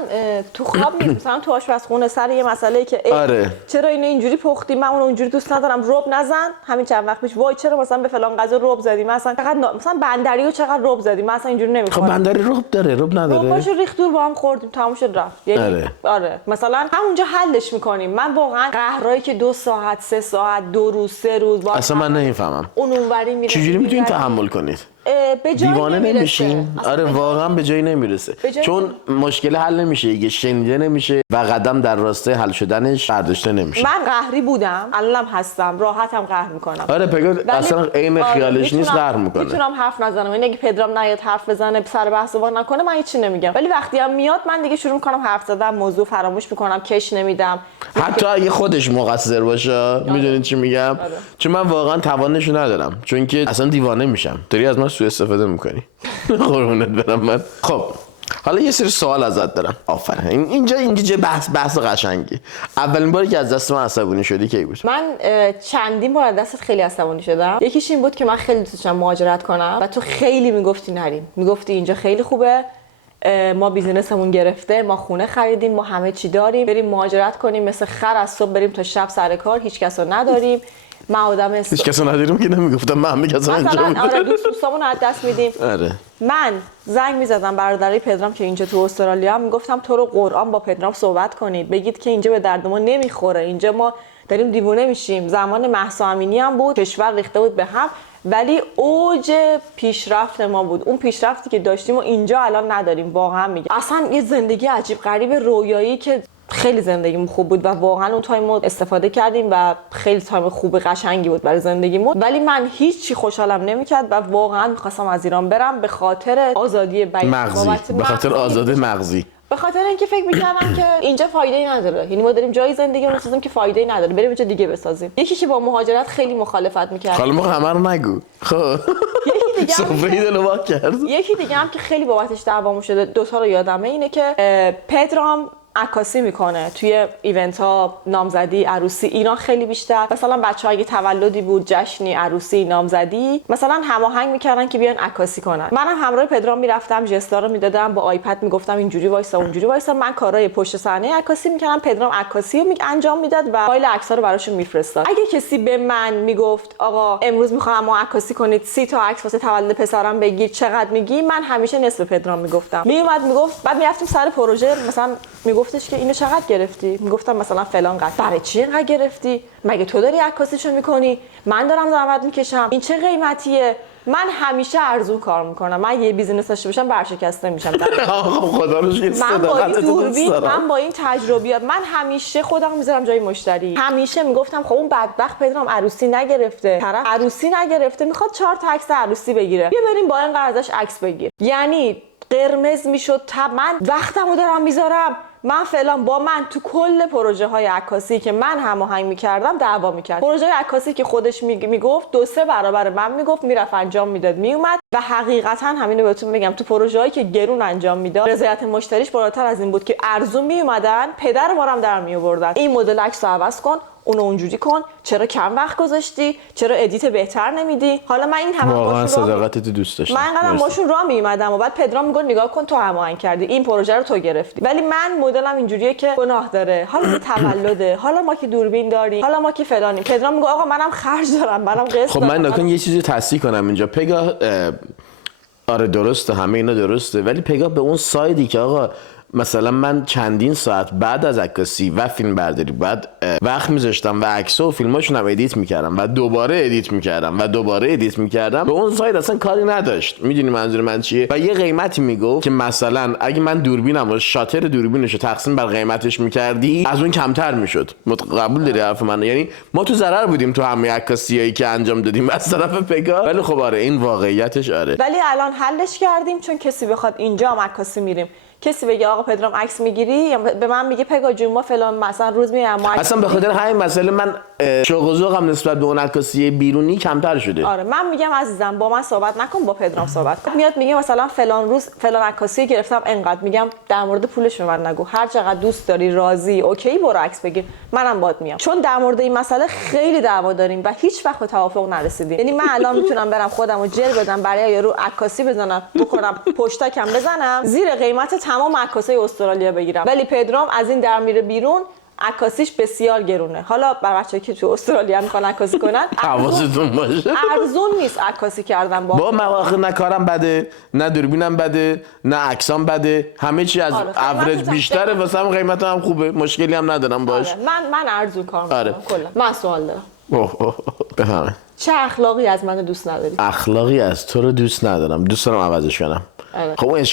تو خواب نیست. مثلا تو آشپزخونه سر یه مسئله که آره. چرا اینو اینجوری پختی، من اون اونجوری دوست ندارم، رب نزن. همین چند وقت پیش وای چرا مثلا به فلان غذا رب زدی، مثلا چقدر مثلا بندریو چقدر رب زدی، من اصلا اینجوری نمی‌خوام. خب بندری رب داره، رب نداره. رب باشه ریخت دور با هم خوردیم، تموم شد رفت. یعنی آره مثلا همونجا حلش می‌کنیم. من واقعا قهرایی که 2 ساعت 3 ساعت 2 روز 3 روز با اصلا من نمیفهمم اونوری میره. چجوری میتونین تحمل کنید؟ به جای دیوانه نمیشین؟ آره واقعا به جایی نمیرسه، چون مشکل حل نمیشه، یه شنیده نمیشه و قدم در راستای حل شدنش برداشته نمیشه. من قهری بودم، الانم هستم، راحتم قهر میکنم. آره پگا اصلا عین خیالش نیست، قهر میکنه. میتونم حرف نزنم، این اگه پدرام نیاد حرف بزنه، سر بحث وا نکنه، من هیچی نمیگم. ولی وقتی هم میاد من دیگه شروع میکنم حرف زدن، موضوع فراموش میکنم، کش نمیدم. حتی اگه خودش مقصر باشه. میدونید چی میگم؟ چون من واقعا توانشو ندارم، چون که اصلا دیوانه میشم. داری از من سوء استفاده میکنی. قربونت برم من. خب حالا یه سری سوال ازت دارم. آفرین. اینجا بحث قشنگی. اولین باری که از دست من عصبانی شدی کی بود؟ من چندین بار از دستت خیلی عصبانی شدم. یکیش این بود که من خیلی دوست داشتم مهاجرت کنم و تو خیلی میگفتی نریم. میگفتی اینجا خیلی خوبه، ما بیزینسمون گرفته، ما خونه خریدیم، ما همه چی داریم، بریم مهاجرت کنیم، مثل خر از صبح بریم تا شب سر کار، هیچ کس رو نداریم. ما آدم هیچ کس رو نداریم که نمیگفتم، من همه کس رو انجام میدم. آره دوستامون رو از دست میدیم. آره. من زنگ میزدم برادرای پدرام که اینجا تو استرالیا، میگفتم تو رو قرآن با پدرام صحبت کنید، بگید که اینجا به درد ما نمیخوره، اینجا ما داریم دیوونه میشیم. زمان مهسا امینی هم بود، کشور ریخته بود به هم، ولی اوج پیشرفت ما بود. اون پیشرفتی که داشتیم و اینجا الان نداریم. واقعا میگم اصلا یه زندگی عجیب غریب رویایی که خیلی زندگیمون خوب بود و واقعا اون تایمو استفاده کردیم و خیلی تایم خوب قشنگی بود برای زندگیمون، ولی من هیچی خوشحالم نمیکرد و واقعا می‌خواستم از ایران برم به خاطر آزادی بیان، به خاطر آزادی مغزی، به خاطر اینکه فکر می‌کردم که اینجا فایده‌ای نداره. یعنی ما داریم جای زندگی رو سازیم که فایده‌ای نداره، بریم اینجا دیگه بسازیم. یکی که با مهاجرت خیلی مخالفت می‌کرد. حالا ما همه رو نگو. خب یکی دیگه هم که خیلی بابتش دعوامون شده، دو تا رو یادمه، اینه که پدرام عکاسی میکنه توی ایونت ها، نامزدی، عروسی، ایران خیلی بیشتر. مثلا بچه‌ها اگه تولدی بود، جشنی، عروسی، نامزدی، مثلا هماهنگ میکردن که بیان عکاسی کنن. منم همراه پدرام میرفتم، جستا رو میدادم، با آیپد میگفتم اینجوری وایسا اونجوری وایسا. من کارهای پشت صحنه عکاسی میکردم، پدرام عکاسی رو انجام میداد و فایل عکس‌ها رو براشون میفرستاد. اگه کسی به من میگفت آقا امروز میخوام ما عکاسی کنید، 30 تا عکس واسه تولد پسرم بگیر، چقدر میگی؟ من همیشه نصف پدرام میگفتم. میومد میگفت، بعد میرفتیم سر پروژه، مثلا میگفتش که اینو چقدر گرفتی؟ میگفتم مثلا فلان قدر. برای چی اینقدر گرفتی؟ مگه تو داری عکاسیشو میکنی؟ من دارم زحمت میکشم، این چه قیمتیه؟ من همیشه ارزون کار میکنم. من یه بیزینس داشته باشم ورشکسته میشم. خدا رو شکر. من با این تجربیات من همیشه خودم میذارم جای مشتری. همیشه میگفتم خب اون بدبخت پدرام عروسی نگرفته، طرف عروسی نگرفته، میخواد 4 تا عکس عروسی بگیره، بیا بریم با این ازش عکس بگیر. یعنی قرمز میشد. من وقتمو دارم میذارم، من فعلا با من تو کل پروژه های عکاسی که من هماهنگ میکردم دعوا میکرد. پروژه عکاسی که خودش میگفت 2-3 برابر من میگفت، میرفت انجام میداد، میومد و حقیقتا همینو بهتون بگم تو پروژه‌ای که گرون انجام میداد رضایت مشتریش بالاتر از این بود که ارزون میومدن پدر ما رو هم در میآوردن. این مدل عکس رو عوض کن، اونو اونجوری کن، چرا کم وقت گذاشتی، چرا ادیت بهتر نمیدی. حالا من این همه واقعا صداقتت دوست داشتم. من اینقدر باشون راه میومدم و بعد پدرام میگه نگاه کن تو هماهنگ کردی، این پروژه رو تو گرفتی. ولی من مدلم اینجوریه که گناه داره، حالا تولده، حالا ما که دوربین داریم، حالا ما که فلانیم. پدرام میگه آقا منم خرج دارم، منم قسط خب من نکن یه چیزی تصحیح کنم اینجا. پگاه آره درسته، همه اینا درسته، ولی پگاه به اون سایدی که آقا مثلا من چندین ساعت بعد از عکاسی و فیلم برداری بعد وقت میذاشتم و عکس و فیلماشون هم ادیت میکردم و دوباره ادیت میکردم و دوباره ادیت میکردم، به اون ساید اصلا کاری نداشت. میدونی منظور من چیه؟ و یه قیمتی میگفت که مثلا اگه من دوربینم و شاتر دوربینش رو تقسیم بر قیمتش میکردی از اون کمتر میشد. قبول داری حرف من؟ یعنی ما تو ضرر بودیم تو همه عکاسیایی که انجام دادیم از طرف پگاه. ولی خب آره این واقعیتش آره. ولی الان حلش کردیم، چون کسی بخواد اینجا هم عکاسی میریم کسی بگه آقا پدرام عکس میگیری، یا به من میگه پگاه جون ما فلان مثلا روز میام اصلا به خاطر همین مسئله من شوق و ذوقم نسبت به اون عکاسی بیرونی کمتر شده. آره من میگم عزیزم با من صحبت نکن، با پدرام صحبت کن. میاد میگه مثلا فلان روز فلان عکاسی گرفتم انقدر، میگم در مورد پولش به من نگو، هر چقدر دوست داری راضی اوکی برو عکس بگیر، منم باهات میام. چون در مورد این مسئله خیلی دعوا داریم و هیچ وقت به توافق نرسیدیم. یعنی من الان میتونم برم خودمو جر بدم برای یارو عکاسی بزنم بکنم پشتکم بزنم زیر قیمت تمام عکاسای استرالیا بگیرم، ولی پدرام از این در میره بیرون عکاسیش بسیار گرونه. حالا برای بچه‌ها که تو استرالیا میخوان عکاسی کنن حواستون باشه ارزون نیست عکاسی کردن با مواقع نه کارم بده، نه دوربینم بده، نه عکسام بده، همه چی از اوریج بیشتره، واسه هم قیمتم هم خوبه، مشکلی هم ندارم باش. آره. من ارزون کار میکنم کلا. من سوال دارم. بفهمه چه اخلاقی از من دوست نداری؟ اخلاقی از تو رو دوست ندارم، دوست دارم عوضش کنم. خب اون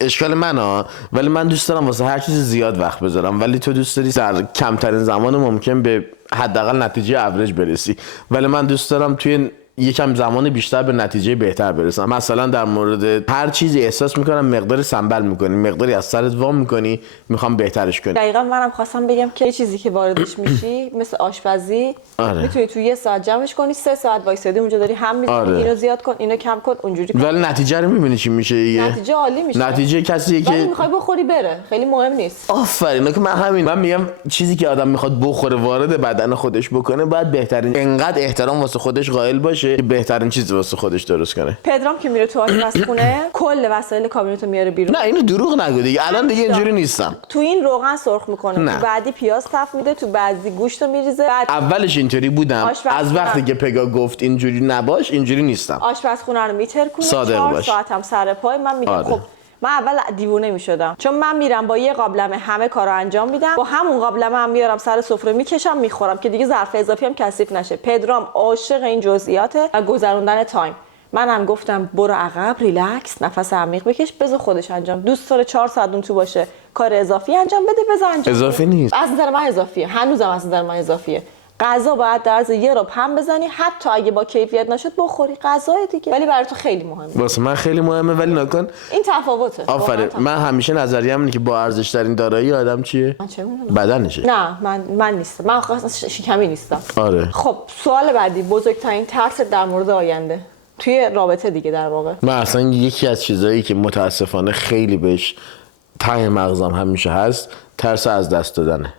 اشکال منه، ولی من دوست دارم واسه هر چیز زیاد وقت بذارم، ولی تو دوست داری در کمترین زمان ممکن به حداقل نتیجه اوریج برسی، ولی من دوست دارم توی یکم زمان بیشتر به نتیجه بهتر برسم. مثلا در مورد هر چیزی احساس میکنم مقداری سنبل میکنی، مقداری از سرت وام میکنی، میخوام بهترش کنی. دقیقاً منم خواستم بگم که یه چیزی که واردش میشی مثل آشپزی میتونی تو یه ساعت جمعش کنی، 3 ساعت وایسادی اونجا داری هم میزنی اینو زیاد کن اینو کم کن اونجوری کن، ولی نتیجه رو میبینی چی میشه دیگه. نتیجه عالی میشه. نتیجه کسی که ولی میخوای بخوری بره خیلی مهم نیست. آفرین. که من میگم چیزی که آدم میخواد بخوره وارد بدن خودش بکنه باید بهترین، انقدر احترام واسه خودش قائل باشه که بهترین چیز واسه خودش درست کنه. پدرام که میره تو آشپزخونه کل وسایل کابینتو میاره بیرون. نه اینو دروغ نگو دیگه، الان دیگه اینجوری نیستم. تو این روغن سرخ میکنه، تو بعدی پیاز تف میده، تو بعدی گوشتو میریزه. اولش اینطوری بودم، از وقتی که پگا گفت اینجوری نباش اینجوری نیستم. آشپزخونه رو میترکونه، 4 ساعت هم سر پای من میگم خب من اول دیوونه میشدم، چون من میرم با یه قابلمه همه کارو انجام میدم، با همون قابلمه هم میارم سر سفره میکشم میخورم که دیگه ظرف اضافی هم کثیف نشه. پدرام عاشق این جزئیاته و گذروندن تایم. منم گفتم برو عقب، ریلکس، نفس عمیق بکش، بذار خودش انجام. دوست داره 4 ساعت اون تو باشه، کار اضافی انجام بده، بذار انجام. اضافی نیست. از نظر من اضافیه، هنوزم از نظر من اضافیه. غذا باید در عرض یه رو هم بزنی، حتی اگه با کیفیت نشد بخوری، غذای دیگه. ولی برای تو خیلی مهمه. واسه من خیلی مهمه، ولی نکن این تفاوته. آفرین. من همیشه نظریه‌ام اینه که با ارزش ترین دارایی آدم چیه؟ من چه می‌دونم. بدنشه. نه من نیستم. من خاصا شکمی نیستم. آره. خب سوال بعدی، بزرگترین ترس در مورد آینده توی رابطه دیگه در واقع. من اصلا یکی از چیزایی که متاسفانه خیلی بهش ته مغزم همیشه هست ترس از دست دادنه.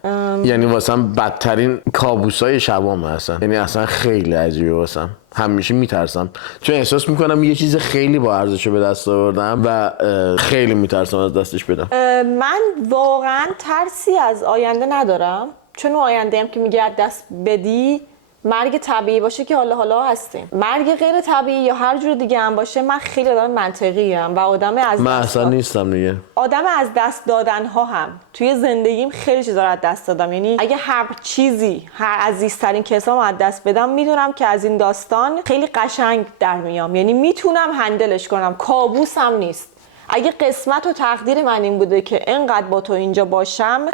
یعنی واسم بدترین کابوسای شبام هستن. یعنی اصلا خیلی عجیبه واسم، همیشه میترسم چون احساس میکنم یه چیز خیلی با ارزشو به دست آوردم و خیلی میترسم از دستش بدم. من واقعا ترسی از آینده ندارم، چون آینده هم که میگه از دست بدی مرگ طبیعی باشه که حالا هستیم، مرگ غیر طبیعی یا هر جور دیگه هم باشه، من خیلی آدم منطقی ام و آدم از من اصلا نیستم دیگه. آدم از دست دادن ها هم توی زندگیم خیلی چیزا رو از دست دادم. یعنی اگه هر چیزی، هر عزیزترین کسامو از دست بدم، میدونم که از این داستان خیلی قشنگ در میام، یعنی میتونم هندلش کنم، کابوسم نیست. اگه قسمت و تقدیر من این بوده که انقدر با تو اینجا باشم،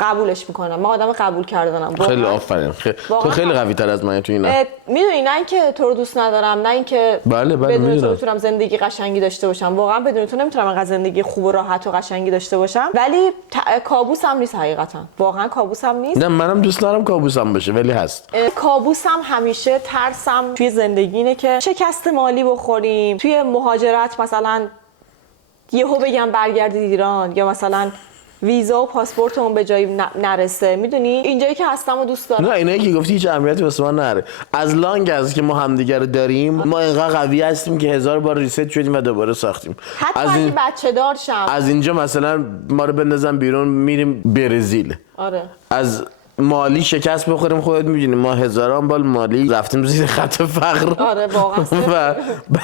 قبولش میکنم. من آدم قبول کردنم. خیلی آفرین. تو خیلی قوی تر از من تو اینا. میدونی نه اینکه تو رو دوست ندارم، نه اینکه بله بدون تو بتونم زندگی قشنگی داشته باشم. واقعا بدون تو نمیتونم انقدر زندگی خوب و راحت و قشنگی داشته باشم. ولی کابوسم نیست حقیقتا. واقعا کابوسم نیست. نه منم دوست دارم کابوسم باشه ولی هست. کابوسم همیشه ترسم توی زندگی اینه که شکست مالی بخوریم، توی مهاجرت مثلا یهو بگم برگردید ایران، یا مثلا ویزا و پاسپورتمون به جایی نرسه. میدونی اینجایی که هستم و دوست دارم. نه اینایی که گفتی هیچ اهمیتی واسه من نره. از لانگ از که ما همدیگه رو داریم، ما اینقدر قوی هستیم که 1000 بار ریست شدیم و دوباره ساختیم. حتی اگه بچه دار شم، از اینجا مثلا ما رو بندازن بیرون میریم برزیل. آره. از مالی شکست بخوریم، خودت میدونی ما هزاران بال مالی رفتیم زیر خط فقر. آره واقعا. و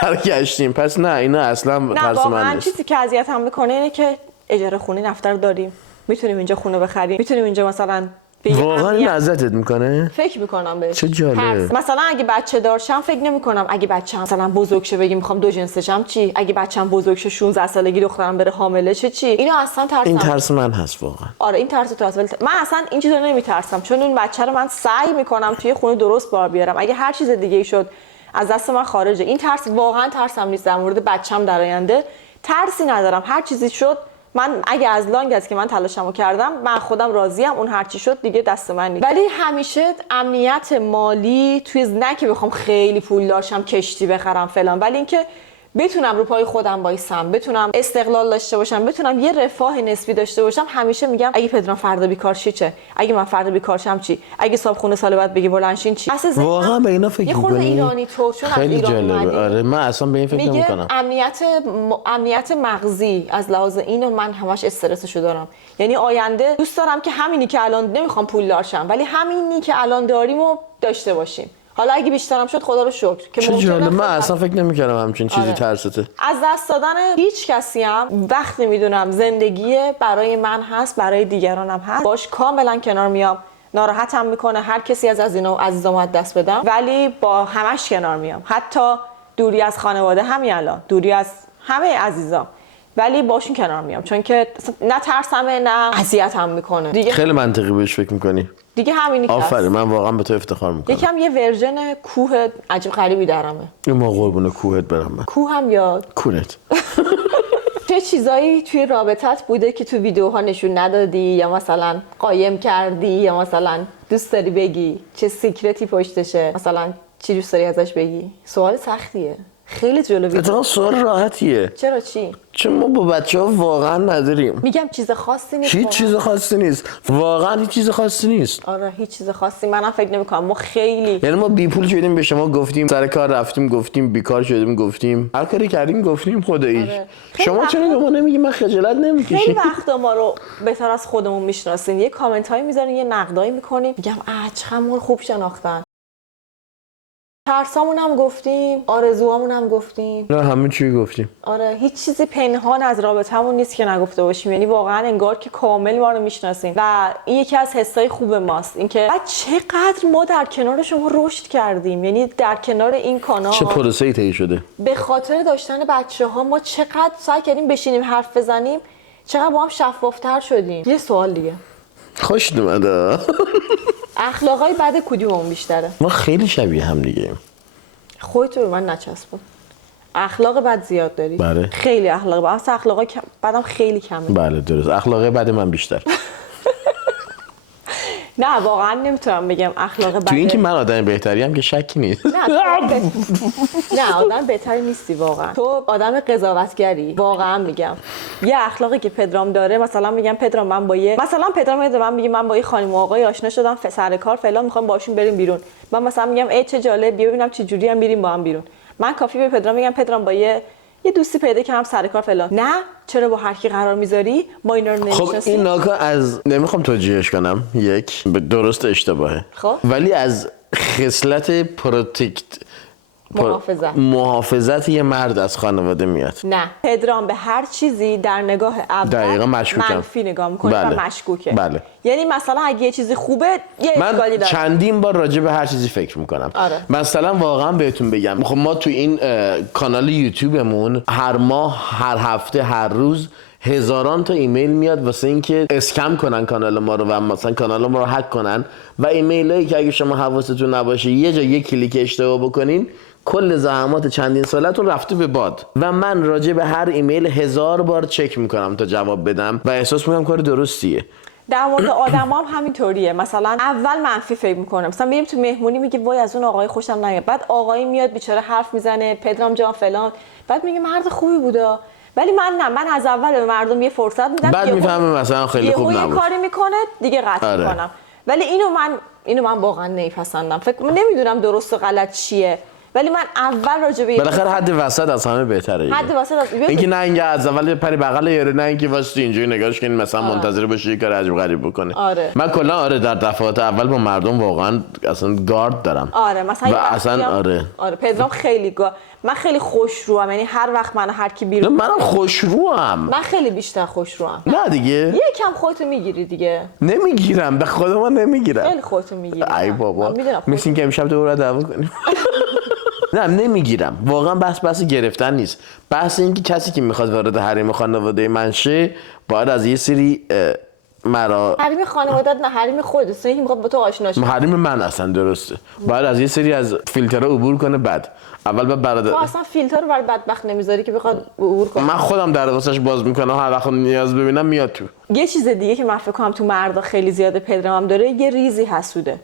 برگشتیم. پس نه اینا اصلا ترس من نیست. چیزی که اذیتم میکنه اینه که اجاره خونه دفتر داریم، میتونیم اینجا خونه بخریم، میتونیم اینجا مثلا واقعا این اذیتت میکنه؟ فکر میکنم بهش. چه جالب. مثلا اگه بچه دارشم فکر نمیکنم اگه بچه‌م مثلا بزرگ شه بگیم میخوام دو جنسشم چی؟ اگه بچه‌م بزرگ شه 16 سالگی دخترم بره حامله شه چی؟ اینو اصلا ترسم. این ترس من هست واقعا. آره این ترس تو هست. من اصلا این چیزا نمیترسم، چون اون بچه رو من سعی میکنم توی خونه درست بار بیارم. اگه هر چیز دیگه ای شد از دست من خارجه. این ترس واقعا ترسم نیست در مورد بچه‌م در آینده. ترسی ندارم. هر چیزی شد من اگه از لانگ است که من تلاشمو کردم، من خودم راضیم. اون هر چی شد دیگه دست من نیست. ولی همیشه امنیت مالی توی نه که بخوام خیلی پول داشتم کشتی بخرم فلان، ولی اینکه بتونم رو پای خودم وایسم، بتونم استقلال داشته باشم، بتونم یه رفاه نسبی داشته باشم. همیشه میگم اگه پدرام فردا بیکار شه چه؟ اگه من فردا بیکار شم چی؟ اگه صاحب سال بعد بگه بلندشین چی؟ واقعا به اینا فکر می‌کنی؟ یه خورده ایرانی طور چون خیلی جالبه. آره من اصلا به این فکر نمی‌کنم. امنیت مغزی از لحاظ اینو من همش استرسشو دارم. یعنی آینده دوست دارم که همینی که الان نمیخوام پول دارشم، ولی همینی که الان داریمو داشته باشیم. حالا اگه بیشترم شد خدا رو شکر که چه ممکنه. من اصلا فکر نمی‌کردم همچین چیزی. آره. ترسته از دست دادن هیچ کسی هم وقتی میدونم زندگی برای من هست، برای دیگرانم هست، باش کاملا کنار میام. ناراحتم میکنه هر کسی از اینا عزیزامو از دست بدم، ولی با همش کنار میام. حتی دوری از خانواده، همین الان دوری از همه عزیزام، ولی باشون کنار میام، چون که نه ترسمه نه اذیتم میکنه دیگه. خیلی منطقی بهش فکر میکنی دیگه. همینی که آفرین. من واقعا به تو افتخار میکنم. یکم یه ورژن کوه عجیب غریبی درمه. ما قربون کوهت برم. من کوه هم یا کونت. چه چیزایی توی رابطت بوده که تو ویدیوها نشون ندادی، یا مثلا قایم کردی، یا مثلا دوست داری بگی؟ چه سیکرتی پشتشه؟ مثلا چی دوست داری ازش بگی؟ سوال سختیه. خیلی جلوی. اتفاقا سوال راحتیه. چرا چی؟ چون ما با بچه‌ها واقعا نداریم. میگم چیز خاصی نیست. هیچ چیز خاصی نیست. واقعا هیچ چیز خاصی نیست. آره هیچ چیز خاصی منم فکر نمی‌کنم. ما خیلی یعنی ما بی پول شدیم به شما گفتیم، سر کار رفتیم گفتیم، بیکار شدیم گفتیم، هر کاری کردیم گفتیم خداییش. آره. شما چرا به ما نمیگی؟ من خجالت نمیکشی؟ خیلی وقتا ما رو بهتر از خودمون میشناسین. یه کامنت هایی میذارین، یه نقدایی میکنیم، میگم چقدر خوب شناختن. ترسامون هم گفتیم، آرزوامون هم گفتیم. نه همه چی گفتیم. آره هیچ چیزی پنهان از رابطمون نیست که نگفته باشیم. یعنی واقعا انگار که کامل ما رو میشناسیم و این یکی از حسای خوب ماست. اینکه چقدر ما در کنار شما رشد کردیم. یعنی در کنار این کانال چه پروسه‌ای طی شده. به خاطر داشتن بچه‌ها ما چقدر سعی کردیم بشینیم حرف بزنیم، چقدر با هم شفافتر شدیم. یه سوال دیگه. خوش اومده. اخلاقای بد کدوممون بیشتره؟ ما خیلی شبیه هم دیگه ایم. خودت به من نچسبون. اخلاق بد زیاد داری. بله. خیلی اخلاق بد. اصلا اخلاقای بدم خیلی کمه. بله درست. اخلاق بد من بیشتر. نه واقعا نمیتونم بگم اخلاق بد. تو این که من آدم بهتری هم که شکی نیست. نه آدم بهتری نیستی واقعا. تو آدم قضاوتگری. واقعا میگم. یه اخلاقی که پدرام داره، مثلا میگم پدرام من با من میگه من با یه خانم و آقای آشنا شدم سر کار فلان، میخوام باشون بریم بیرون. من مثلا میگم ای چه جالب، بیا ببینم چه جوری هم میریم با هم بیرون. من کافی به پدرام میگم پدرام با یه دوستی پیدا کردم سر کار فلان. نه چرا با هر کی قرار میذاری؟ ما اینا رو نمیشناسیم. خب این ناگاه از نمیخوام توجیهش کنم، یک درست اشتباهه. خب ولی از خصلت محافظت یه مرد از خانواده میاد. نه پدرام به هر چیزی در نگاه اول منفی نگاه میکنه. بله. و مشکوکه. بله. یعنی مثلا اگه یه چیزی خوبه یه اشکالی داره. من چندین بار راجع به هر چیزی فکر میکنم. آره. مثلا واقعا بهتون بگم، خب ما تو این کانال یوتیوبمون هر ماه، هر هفته، هر روز هزاران تا ایمیل میاد واسه اینکه اسکم کنن کانال ما رو و مثلا کانال ما رو هک کنن و ایمیلایی که اگه شما حواستون نباشه یه جا یک کلیک اشتباه بکنین کل زحمات چندین سالتون رفته به باد. و من راجع به هر ایمیل 1000 بار چک میکنم تا جواب بدم و احساس میکنم کار درستیه. در مورد آدما هم همینطوریه. مثلا اول منفی فکر میکنم، مثلا میریم تو مهمونی میگه وای از اون آقای خوشم نمیاد، بعد آقایی میاد بیچاره حرف میزنه پدرام جان فلان، بعد میگه مرد خوبی بودا، ولی من از اول به مردم یه فرصت میدم، بعد میفهمه مثلا خیلی خوب نبود، یه کاری میکنه دیگه قطع میکنم. ولی اینو من واقعا نمیپسندم. فکر نمیدونم درست و غلط چیه، ولی من اول راجع به بالاخره حد وسط از همه بهتره. حد وسط از اینکه نه اینکه از اول پری بغل یارو، نه اینکه واسه اینجوری نگاش کنین مثلا منتظر باشه یه کار عجیب غریب بکنه. من کلا در دفعات اول با مردم واقعا اصلا گارد دارم. مثلا و اصلا پدرام خیلی من خیلی خوشروام، یعنی هر وقت هر کی بیرون منم خوشروام. من خیلی بیشتر خوشروام. نه دیگه یکم خودتو میگیری دیگه. نمیگیرم، به خدا من نمیگیرم. خیلی خودتو میگیری. ای بابا میسین که امشب دوباره دعوا کنیم. نه نمیگیرم واقعا. بحث گرفتن نیست، بحث این که کسی که میخواد وارد حریم خانواده من شه باید از یه سری حریم خانوادت نه حریم خودت، یکی میخواد با تو آشنا شه. حریم من اصلا درسته، باید از یه سری از فیلترها عبور کنه. بعد اول برادر تو اصلا فیلتر رو برای بدبخت نمیذاری که بخواد عبور کنه. من خودم دروازه‌اش باز میکنم، هر وقت نیاز ببینم میاد تو. یه چیز دیگه که من فکر کنم تو مردا خیلی زیاده، پدرام هم داره، یه ریزی حسوده.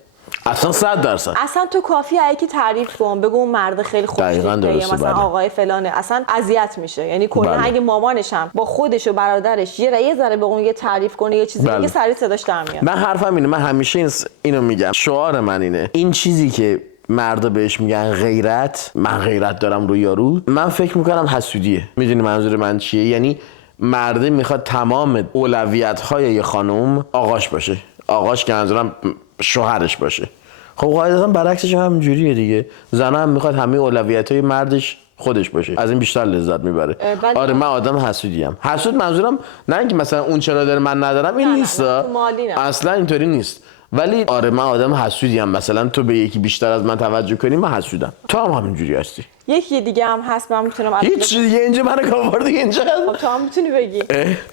اصلا 100%. اصلا تو کافیه یکی تعریف کن، بگو اون مرد خیلی خوشگلیه، مثلا آقای فلانه، اصلا اذیت میشه. یعنی کلا اگه مامانش هم با خودش و برادرش یه ذره به اون یه تعریف کنه یه چیزی دیگه سریع صداش در میاد. من حرفم اینه، من همیشه اینو میگم، شعار من اینه، این چیزی که مردا بهش میگن غیرت، من غیرت دارم رو یارو، من فکر میکنم حسودیه. میدونی منظور من چیه؟ یعنی مرده میخواد تمام اولویت‌های یه خانم آقاش باشه، آقاش که منظورم شوهرش باشه. خب قاعدتا برعکسش هم جوریه دیگه، زن هم میخواد همه اولویت‌های مردش خودش باشه، از این بیشتر لذت میبره. آره من آدم حسودیم. حسود منظورم نه اینکه مثلا اون چرا داره من ندارم، این نیست، اصلا اینطوری نیست. ولی آره من آدم حسودیم. مثلا تو به یکی بیشتر از من توجه کنی من حسودم، تو هم همینجوری هستی. یکی دیگه هم هست، من میتونم هیچ دیگه اینجا منو کاوردی اینجا. تو هم میتونی بگی.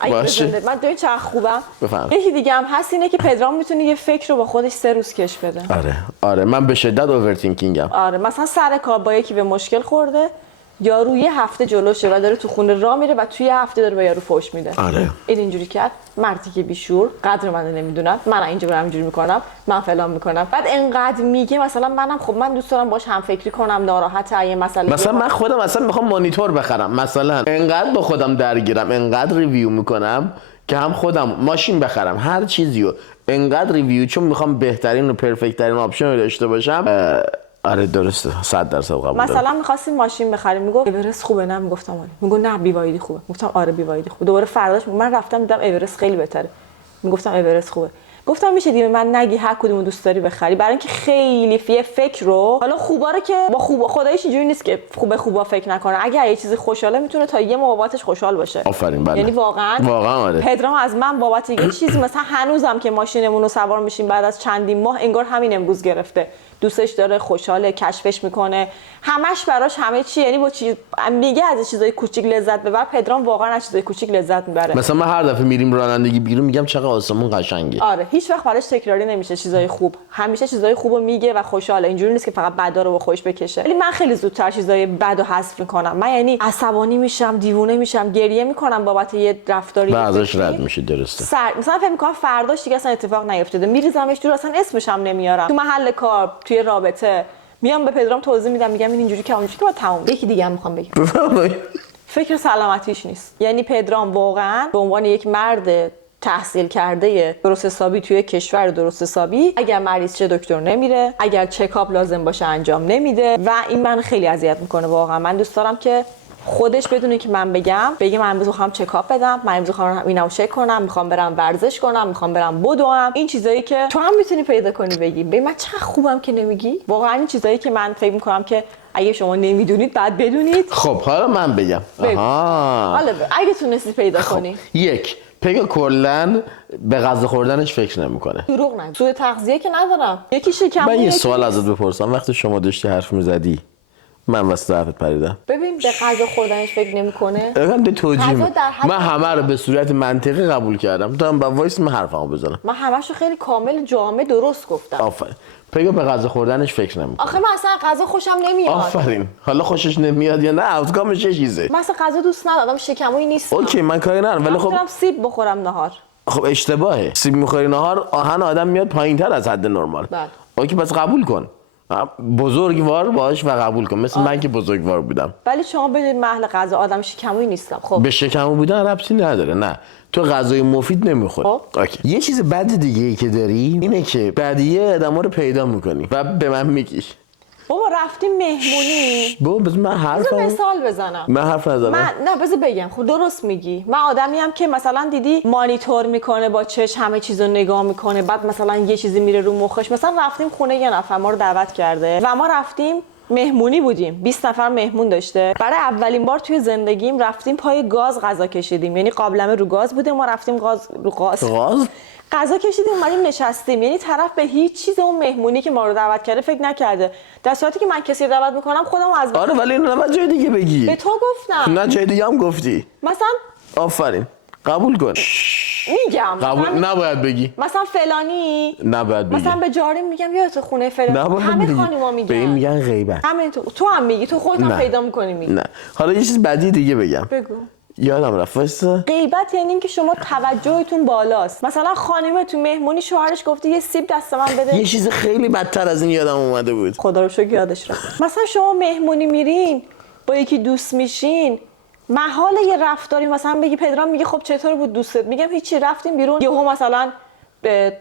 باشه من دوی چقدر خوبم. بفهم. یکی دیگه هم هست اینه که پدرام میتونه یه فکر رو با خودش 3 روز کش بده. آره من به شدت اوورتینکینگم. آره مثلا سر کار با یکی به مشکل خورده، یارو یه هفته جلوشه و داره تو خونه راه میره و توی یه هفته داره به یارو فحش میده. این اینجوری کرد، مردی که بیشور، قدر منو نمیدونن، من اینجا برام اینجوری میکنم، من فلان میکنم. بعد انقدر میگه مثلا منم خب من دوست دارم باش هم فکری کنم، ناراحته یه مسئله. مثلا من خودم اصلا میخوام مانیتور بخرم، مثلا انقدر با خودم درگیرم، انقدر ریویو میکنم که هم خودم ماشین بخرم، هر چیزیو انقدر ریویو، چون میخوام بهترین و پرفکت ترین آپشن رو داشته باشم. آره درسته 100% قبول. مثلا می‌خواستیم ماشین بخریم، میگفت اورست خوبه، نه میگفتم آره، میگفت نه بی‌وایدی خوبه، گفتم آره بی‌وایدی خوبه. دوباره فرداش من رفتم دیدم اورست خیلی بهتره، میگفتم اورست خوبه. گفتم میشه دیگه من نگی هر کدومو دوست داری بخری، برای اینکه خیلی فکر رو حالا خوبا رو که با خوب خداییش اینجوری نیست که خوبا فکر نکنه، اگر یه چیزی خوشحاله میتونه تا یه بابتش خوشحال باشه. آفرین. بله یعنی واقعا آره. پدرام از من بابت یه چیزی مثلا هنوزم که ماشینمون رو سوار میشیم بعد از چندین ماه انگار همین امروز گرفته، دوستش داره، خوشحاله، کشفش میکنه، همش براش همه چی، یعنی با چیز میگه از چیزای کوچیک لذت ببر. پدرام واقعا از چیزای کوچیک لذت میبره. مثلا من هر دفعه میریم رانندگی بیرون میگم چقدر آسمون قشنگه. آره هیچ وقت براش تکراری نمیشه چیزای خوب، همیشه چیزای خوبو میگه و خوشحاله، اینجوری نیست که فقط بدا رو با خودش بکشه. ولی من خیلی زودتر چیزای بدو حذف میکنم. من یعنی عصبانی میشم، دیوونه میشم، گریه میکنم بابت یه رفتاری و ازش رد میشه. درسته. مثلا فکر میکنم فرداش دیگه اصلا اتفاق نیفتاده، میریزمش دور، اصلا اسمش هم نمیارم. تو محل کار، توی رابطه میام به پدرام توضیح میدم، میگم این اینجوری که اونجوری که با تمام. یکی دیگه هم میخوام بگم فکر سلامتیش نیست. یعنی پدرام واقعا به عنوان یک مرد تحصیل کرده درست حسابی توی کشور درست حسابی، اگر مریض چه دکتر نمیره، اگر چکاپ لازم باشه انجام نمیده و این من خیلی اذیت میکنه. واقعا من دوست دارم که خودش بدونه که من بگم من امروز میخوام چکاپ بدم، من امروز میخوام اینو چک کنم، میخوام برم ورزش کنم، میخوام برم بدوم. این چیزایی که تو هم میتونی پیدا کنی بگی. ببین من چقدر خوبم که نمیگی. واقعا این چیزایی که من فکر میکنم که اگه شما نمیدونید بعد بدونید. خب حالا من بگم. حالا اگه تونستی پیدا کنی. یک پگا کلا به غذا خوردنش فکر نمیکنه. دروغ نگو. سوء تغذیه که ندارم. یکی شکم. من یه سوال ازت بپرسم، وقتی شما داشتی حرف میزدی من واسه حرفت پریدم. ببین به غذا خوردنش فکر نمیکنه. اگم توجیه غذا در حد من همه رو به صورت منطقی قبول کردم. تو هم با وایس من حرفمو بزنم. من همشو خیلی کامل جامع درست گفتم. آفرین. پیگا به غذا خوردنش فکر نمیکنه. آخه من اصلا غذا خوشم نمیاد. آفرین. حالا خوشش نمیاد یا نه اوتکامش چه چیزه؟ من اصلا غذا دوست ندارم، شکمویی نیستم. اوکی من کاری ندارم ولی خب میتونم سیب بخورم نهار. خب اشتباهه. سیب میخوری نهار آهن آدم میاد پایینتر از حد نرمال. بله. اوکی پس قبول کن. بزرگوار باش و قبول کن مثل من که بزرگوار بودم. ولی شما بدید محل غذا آدم شکمویی نیستم. خب به شکمو بودن ربطی نداره. نه تو غذای مفید نمیخوری. اوکی. یه چیز بد دیگه ای که داری اینه که بدیه آدما رو پیدا میکنی و به من میگی بابا رفتیم مهمونی. بابا بذار من حرفم مثال بزنم. من حرف نزنم. نه بذار بگم. خب درست میگی. من آدمی ام که مثلا دیدی مانیتور میکنه با چش همه چیزو نگاه میکنه، بعد مثلا یه چیزی میره رو مخش. مثلا رفتیم خونه یه نفر ما رو دعوت کرده و ما رفتیم مهمونی بودیم، 20 نفر مهمون داشته. برای اولین بار توی زندگیم رفتیم پای گاز غذا کشیدیم، یعنی قابلمه رو گاز بوده، ما رفتیم رو گاز غذا کشیدیم، اومدیم نشستیم. یعنی طرف به هیچ چیز اون مهمونی که ما رو دعوت کرده فکر نکرده، در صورتی که من کسی رو دعوت میکنم خودم از آره ولی اینو نباید جای دیگه بگی. به تو گفتم. نه جای دیگه هم گفتی. مثلا آفرین قبول کن. میگم قبول نباید بگی. مثلا فلانی نباید بگی. مثلا به جاریم میگم یادت خونه فلانی. همه خانوما میگن. به این میگن غیبت. همین تو هم میگی، تو خودت هم پیدا میکنی میگی. نه حالا یه چیز بدی دیگه بگم. بگو. یادم رفت واسه غیبت یعنی اینکه شما توجهتون بالاست. مثلا خانم تو مهمونی شوهرش گفته یه سیب دست من بده. یه چیز خیلی بدتر از این یادم اومده بود. خدا رو شکر یادش رفت. مثلا شما مهمونی میرین با یکی دوست میشین، محال یه رفتاری مثلا بگی پدرام میگه خب چطور بود دوستت، میگم هیچی رفتیم بیرون یهو مثلا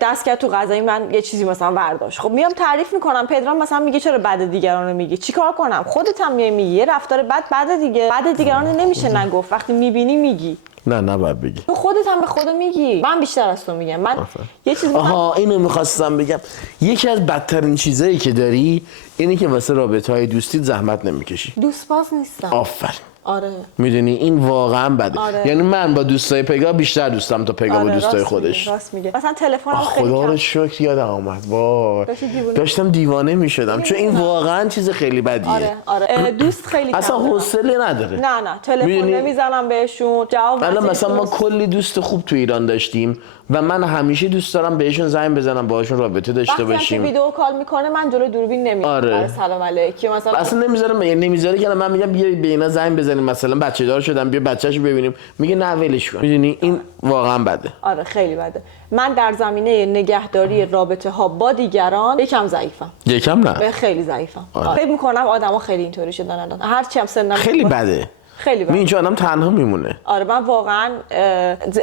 دست کرد تو غذای من یه چیزی مثلا برداشت. خب میام تعریف میکنم، پدرام مثلا میگه چرا بد دیگران رو میگی، چیکار کنم؟ خودت هم میگی یه رفتار بد دیگه، بد دیگران نمیشه نگفت، وقتی میبینی میگی. نه نباید بگی. تو خودت هم به خدا میگی. من بیشتر از تو میگم. من یه چیز آها اینو میخواستم بگم. یکی از بدترین چیزایی که داری اینه که واسه رابطه‌های دوستیت زحمت نمیکشی. دوست باز نیستم. آفرین. آره. میدونی این واقعا بده. آره. یعنی من با دوستای پگا بیشتر دوستم تا پگا با دوستای خودش. راست میگه. مثلا تلفنم خیلی خدا رو شکر یادم اومد. وای. داشتم دیوانه میشدم چون این واقعا چیز خیلی بدیه. آره. دوست خیلی اصلا حوصله نداره. نه تلفن نمیزنم بهشون، جواب الان مثلا ما کلی دوست خوب تو ایران داشتیم و من همیشه دوست دارم بهشون زنگ بزنم باهاشون رابطه داشته باشیم. وقتی ویدیو کال میکنه من جلو دوربین نمیام. آره. سلام علیکم مثلا اصلا نمیذارم، یعنی نمیذاره که من میگم بیا به اینا زنگ بزنیم مثلا بچه دار شدم بیا بچه‌شو ببینیم، میگه نه ولش کن. میدونی این واقعا بده. آره خیلی بده. من در زمینه نگهداری رابطه ها با دیگران یکم ضعیفم. یکم نه. خیلی ضعیفم. فکر میکنم آدما خیلی اینطوری شدن الان. هر چی هم سنم خیلی بده. خیلی بده. اینجا آدم تنها میمونه. آره من واقعا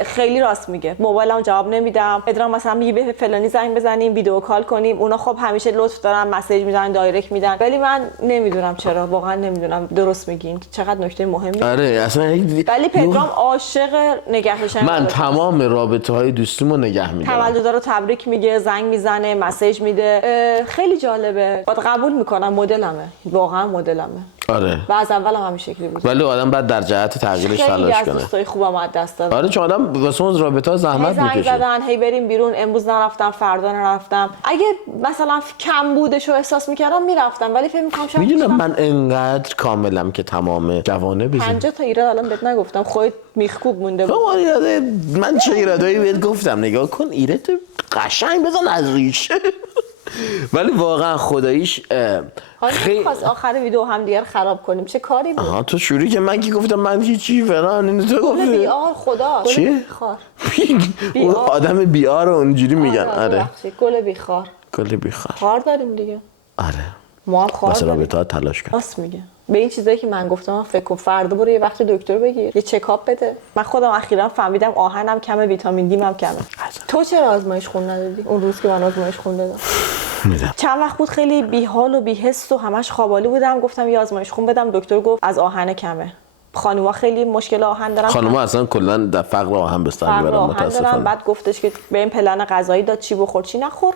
خیلی راست میگه. موبایلم جواب نمیدم. پدرام مثلا میگه به فلانی زنگ بزنیم ویدیو کال کنیم، اونا خب همیشه لطف دارن مسیج میزنن دایرکت میدن، ولی من نمیدونم چرا، واقعا نمیدونم. درست میگین چقدر نکته مهمی. آره اصلا ولی پدرام عاشق نگه داشتن. من تمام رابطه‌های دوستیمو نگه میدارم. تولدها رو تبریک میگه، زنگ میزنه، مسیج میده. خیلی جالبه. بعد قبول میکنم مدلمه. واقعا مدلمه. آره. و از اول هم همین شکلی بود. ولی آدم بعد در جهت تغییرش تلاش کنه. خیلی از دوستای خوبم از دست دادم. آره چون آدم واسه اون رابطه‌ها زحمت میکشه. زنگ زدن هی بریم بیرون، امروز نرفتم فردا نرفتم. اگه مثلا کم بودشو احساس میکردم میرفتم، ولی فکر میکنم شاید میدونم من انقدر کاملم که تمام جوانه بزن 50 تا ایراد الان بهت نگفتم، خودت میخکوب مونده بود. من چه ایرادایی بهت گفتم، نگاه کن ایراد قشنگ بزن از ریشه. ولی واقعا خداییش خیلی خواست آخر ویدیو هم دیگر خراب کنیم، چه کاری بود؟ آها تو شوری که من که گفتم من هیچی فلان اینو تو گفتی. بیار خدا. چی؟ اون آدم بیار رو اونجوری میگن. آره گل بیخار. گل بیخار. خار داریم دیگه. آره ما هم خار داریم. واسه رابطه‌ها تلاش کن. راست میگه. به این چیزایی که من گفتم فکر کن، فردا برو یه وقت دکتر بگیر، یه چکاپ بده. من خودم اخیراً فهمیدم آهنم کمه، ویتامین دی هم کمه. تو چرا آزمایش خون ندادی اون روز که من آزمایش خون دادم؟ میدم. چند وقت بود خیلی بیحال و بی‌حس و همش خوابالی بودم، گفتم یه آزمایش خون بدم، دکتر گفت از آهن کمه. خانوما خیلی مشکل آهن دارن. خانوما اصلا کلا در فقر آهن بستن میبرن متاسفانه. بعد گفتش که به این پلن غذایی داد چی بخور چی نخور.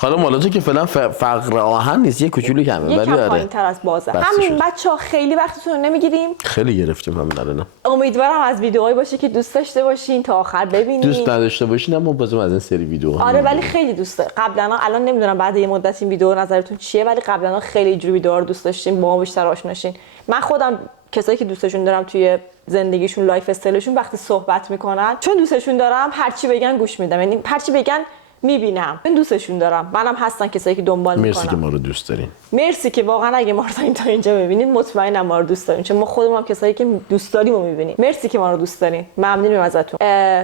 حالا مالا تو که فعلا فقر آهن نیست، یه کوچولو کمه، ولی یکم آره پایین‌تر از بازه. بسته همین شد. بچه‌ها خیلی وقتتون رو نمیگیریم. خیلی گرفتیم همین الان. امیدوارم از ویدیوهایی باشه که دوست داشته باشین تا آخر ببینین. دوست نداشته باشین اما بازم از این سری ویدیو آره ولی خیلی دوست دارم. قبلا الان نمیدونم بعد یه مدت این ویدیو نظرتون چیه، ولی قبلا خیلی اینجوری ویدیوها رو دوست داشتیم، با ما بیشتر آشنا شین. من خودم کسایی که دوستشون دارم توی زندگیشون، لایف استایلشون، وقتی صحبت میکنن چون دوستشون دارم هرچی بگن گوش میدم، یعنی هرچی بگن میبینم، من دوستشون دارم. منم هستن کسایی که دنبال میکنن. مرسی که ما رو دوست دارین. مرسی که واقعا اگه ما رو تا اینجا ببینید مطمئنم ما رو دوست دارین، چون ما خودمون هم کسایی که دوست داریم رو میبینیم. مرسی که ما رو دوست دارین. ممنونیم ازتون.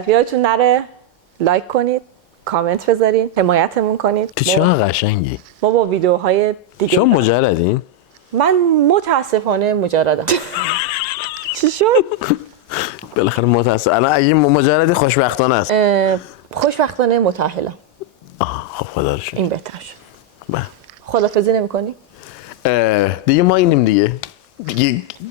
یادتون نره لایک کنید، کامنت بذارین، حمایتمون کنید. تو چقدر قشنگی. ما با ویدیوهای دیگه شما مجردین؟ من متاسفانه مجردم. چی شد؟ بالاخره متاسف. الان اگه مجردی خوشبختانه است. خوشبختانه متأهلم. خب خدا رو شکر. این بهتر شد. بله. خدافظی نمی‌کنی؟ دیگه ما اینیم دیگه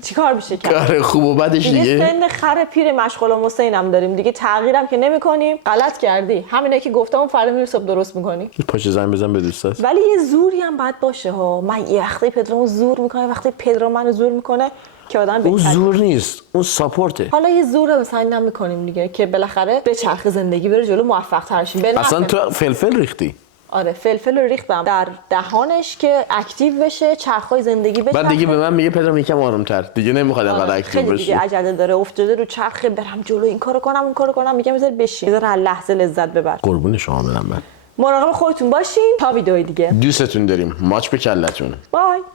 چیکار میشه کرد؟ کار خوب و بدش دیگه دیگه. سن خر پیر مشغول و حسینم داریم دیگه، تغییرم که نمی‌کنیم. غلط کردی. همینه که گفتم اون فردا میری صبح درست می‌کنی. پاش زنگ بزن به دوستات. ولی یه زوری هم باید باشه ها. من یه وقتی پدرامو زور میکنه، وقتی پدرام منو زور میکنه که آدم اون بهتره. زور نیست، اون ساپورته. حالا یه زور مثلا اینم میکنیم دیگه که بالاخره به چرخ زندگی بره جلو، موفق تر شیم. اصلا تو فلفل ریختی. آره فلفل رو ریختم در دهانش که اکتیو بشه، چرخای زندگی بشه. بعد دیگه به من میگه پدرام یکم آروم‌تر، دیگه نمیخواد انقدر اکتیو خیلی دیگه بشی. عجله داره، افتاده رو چرخ، برم جلو، این کارو کنم اون کارو کنم. میگم بذار بشین، بذار هر لحظه لذت ببر. قربون شما برم. من مراقب خودتون باشین تا ویدیوی دیگه. دوستتون داریم. ماچ به کلتون. بای.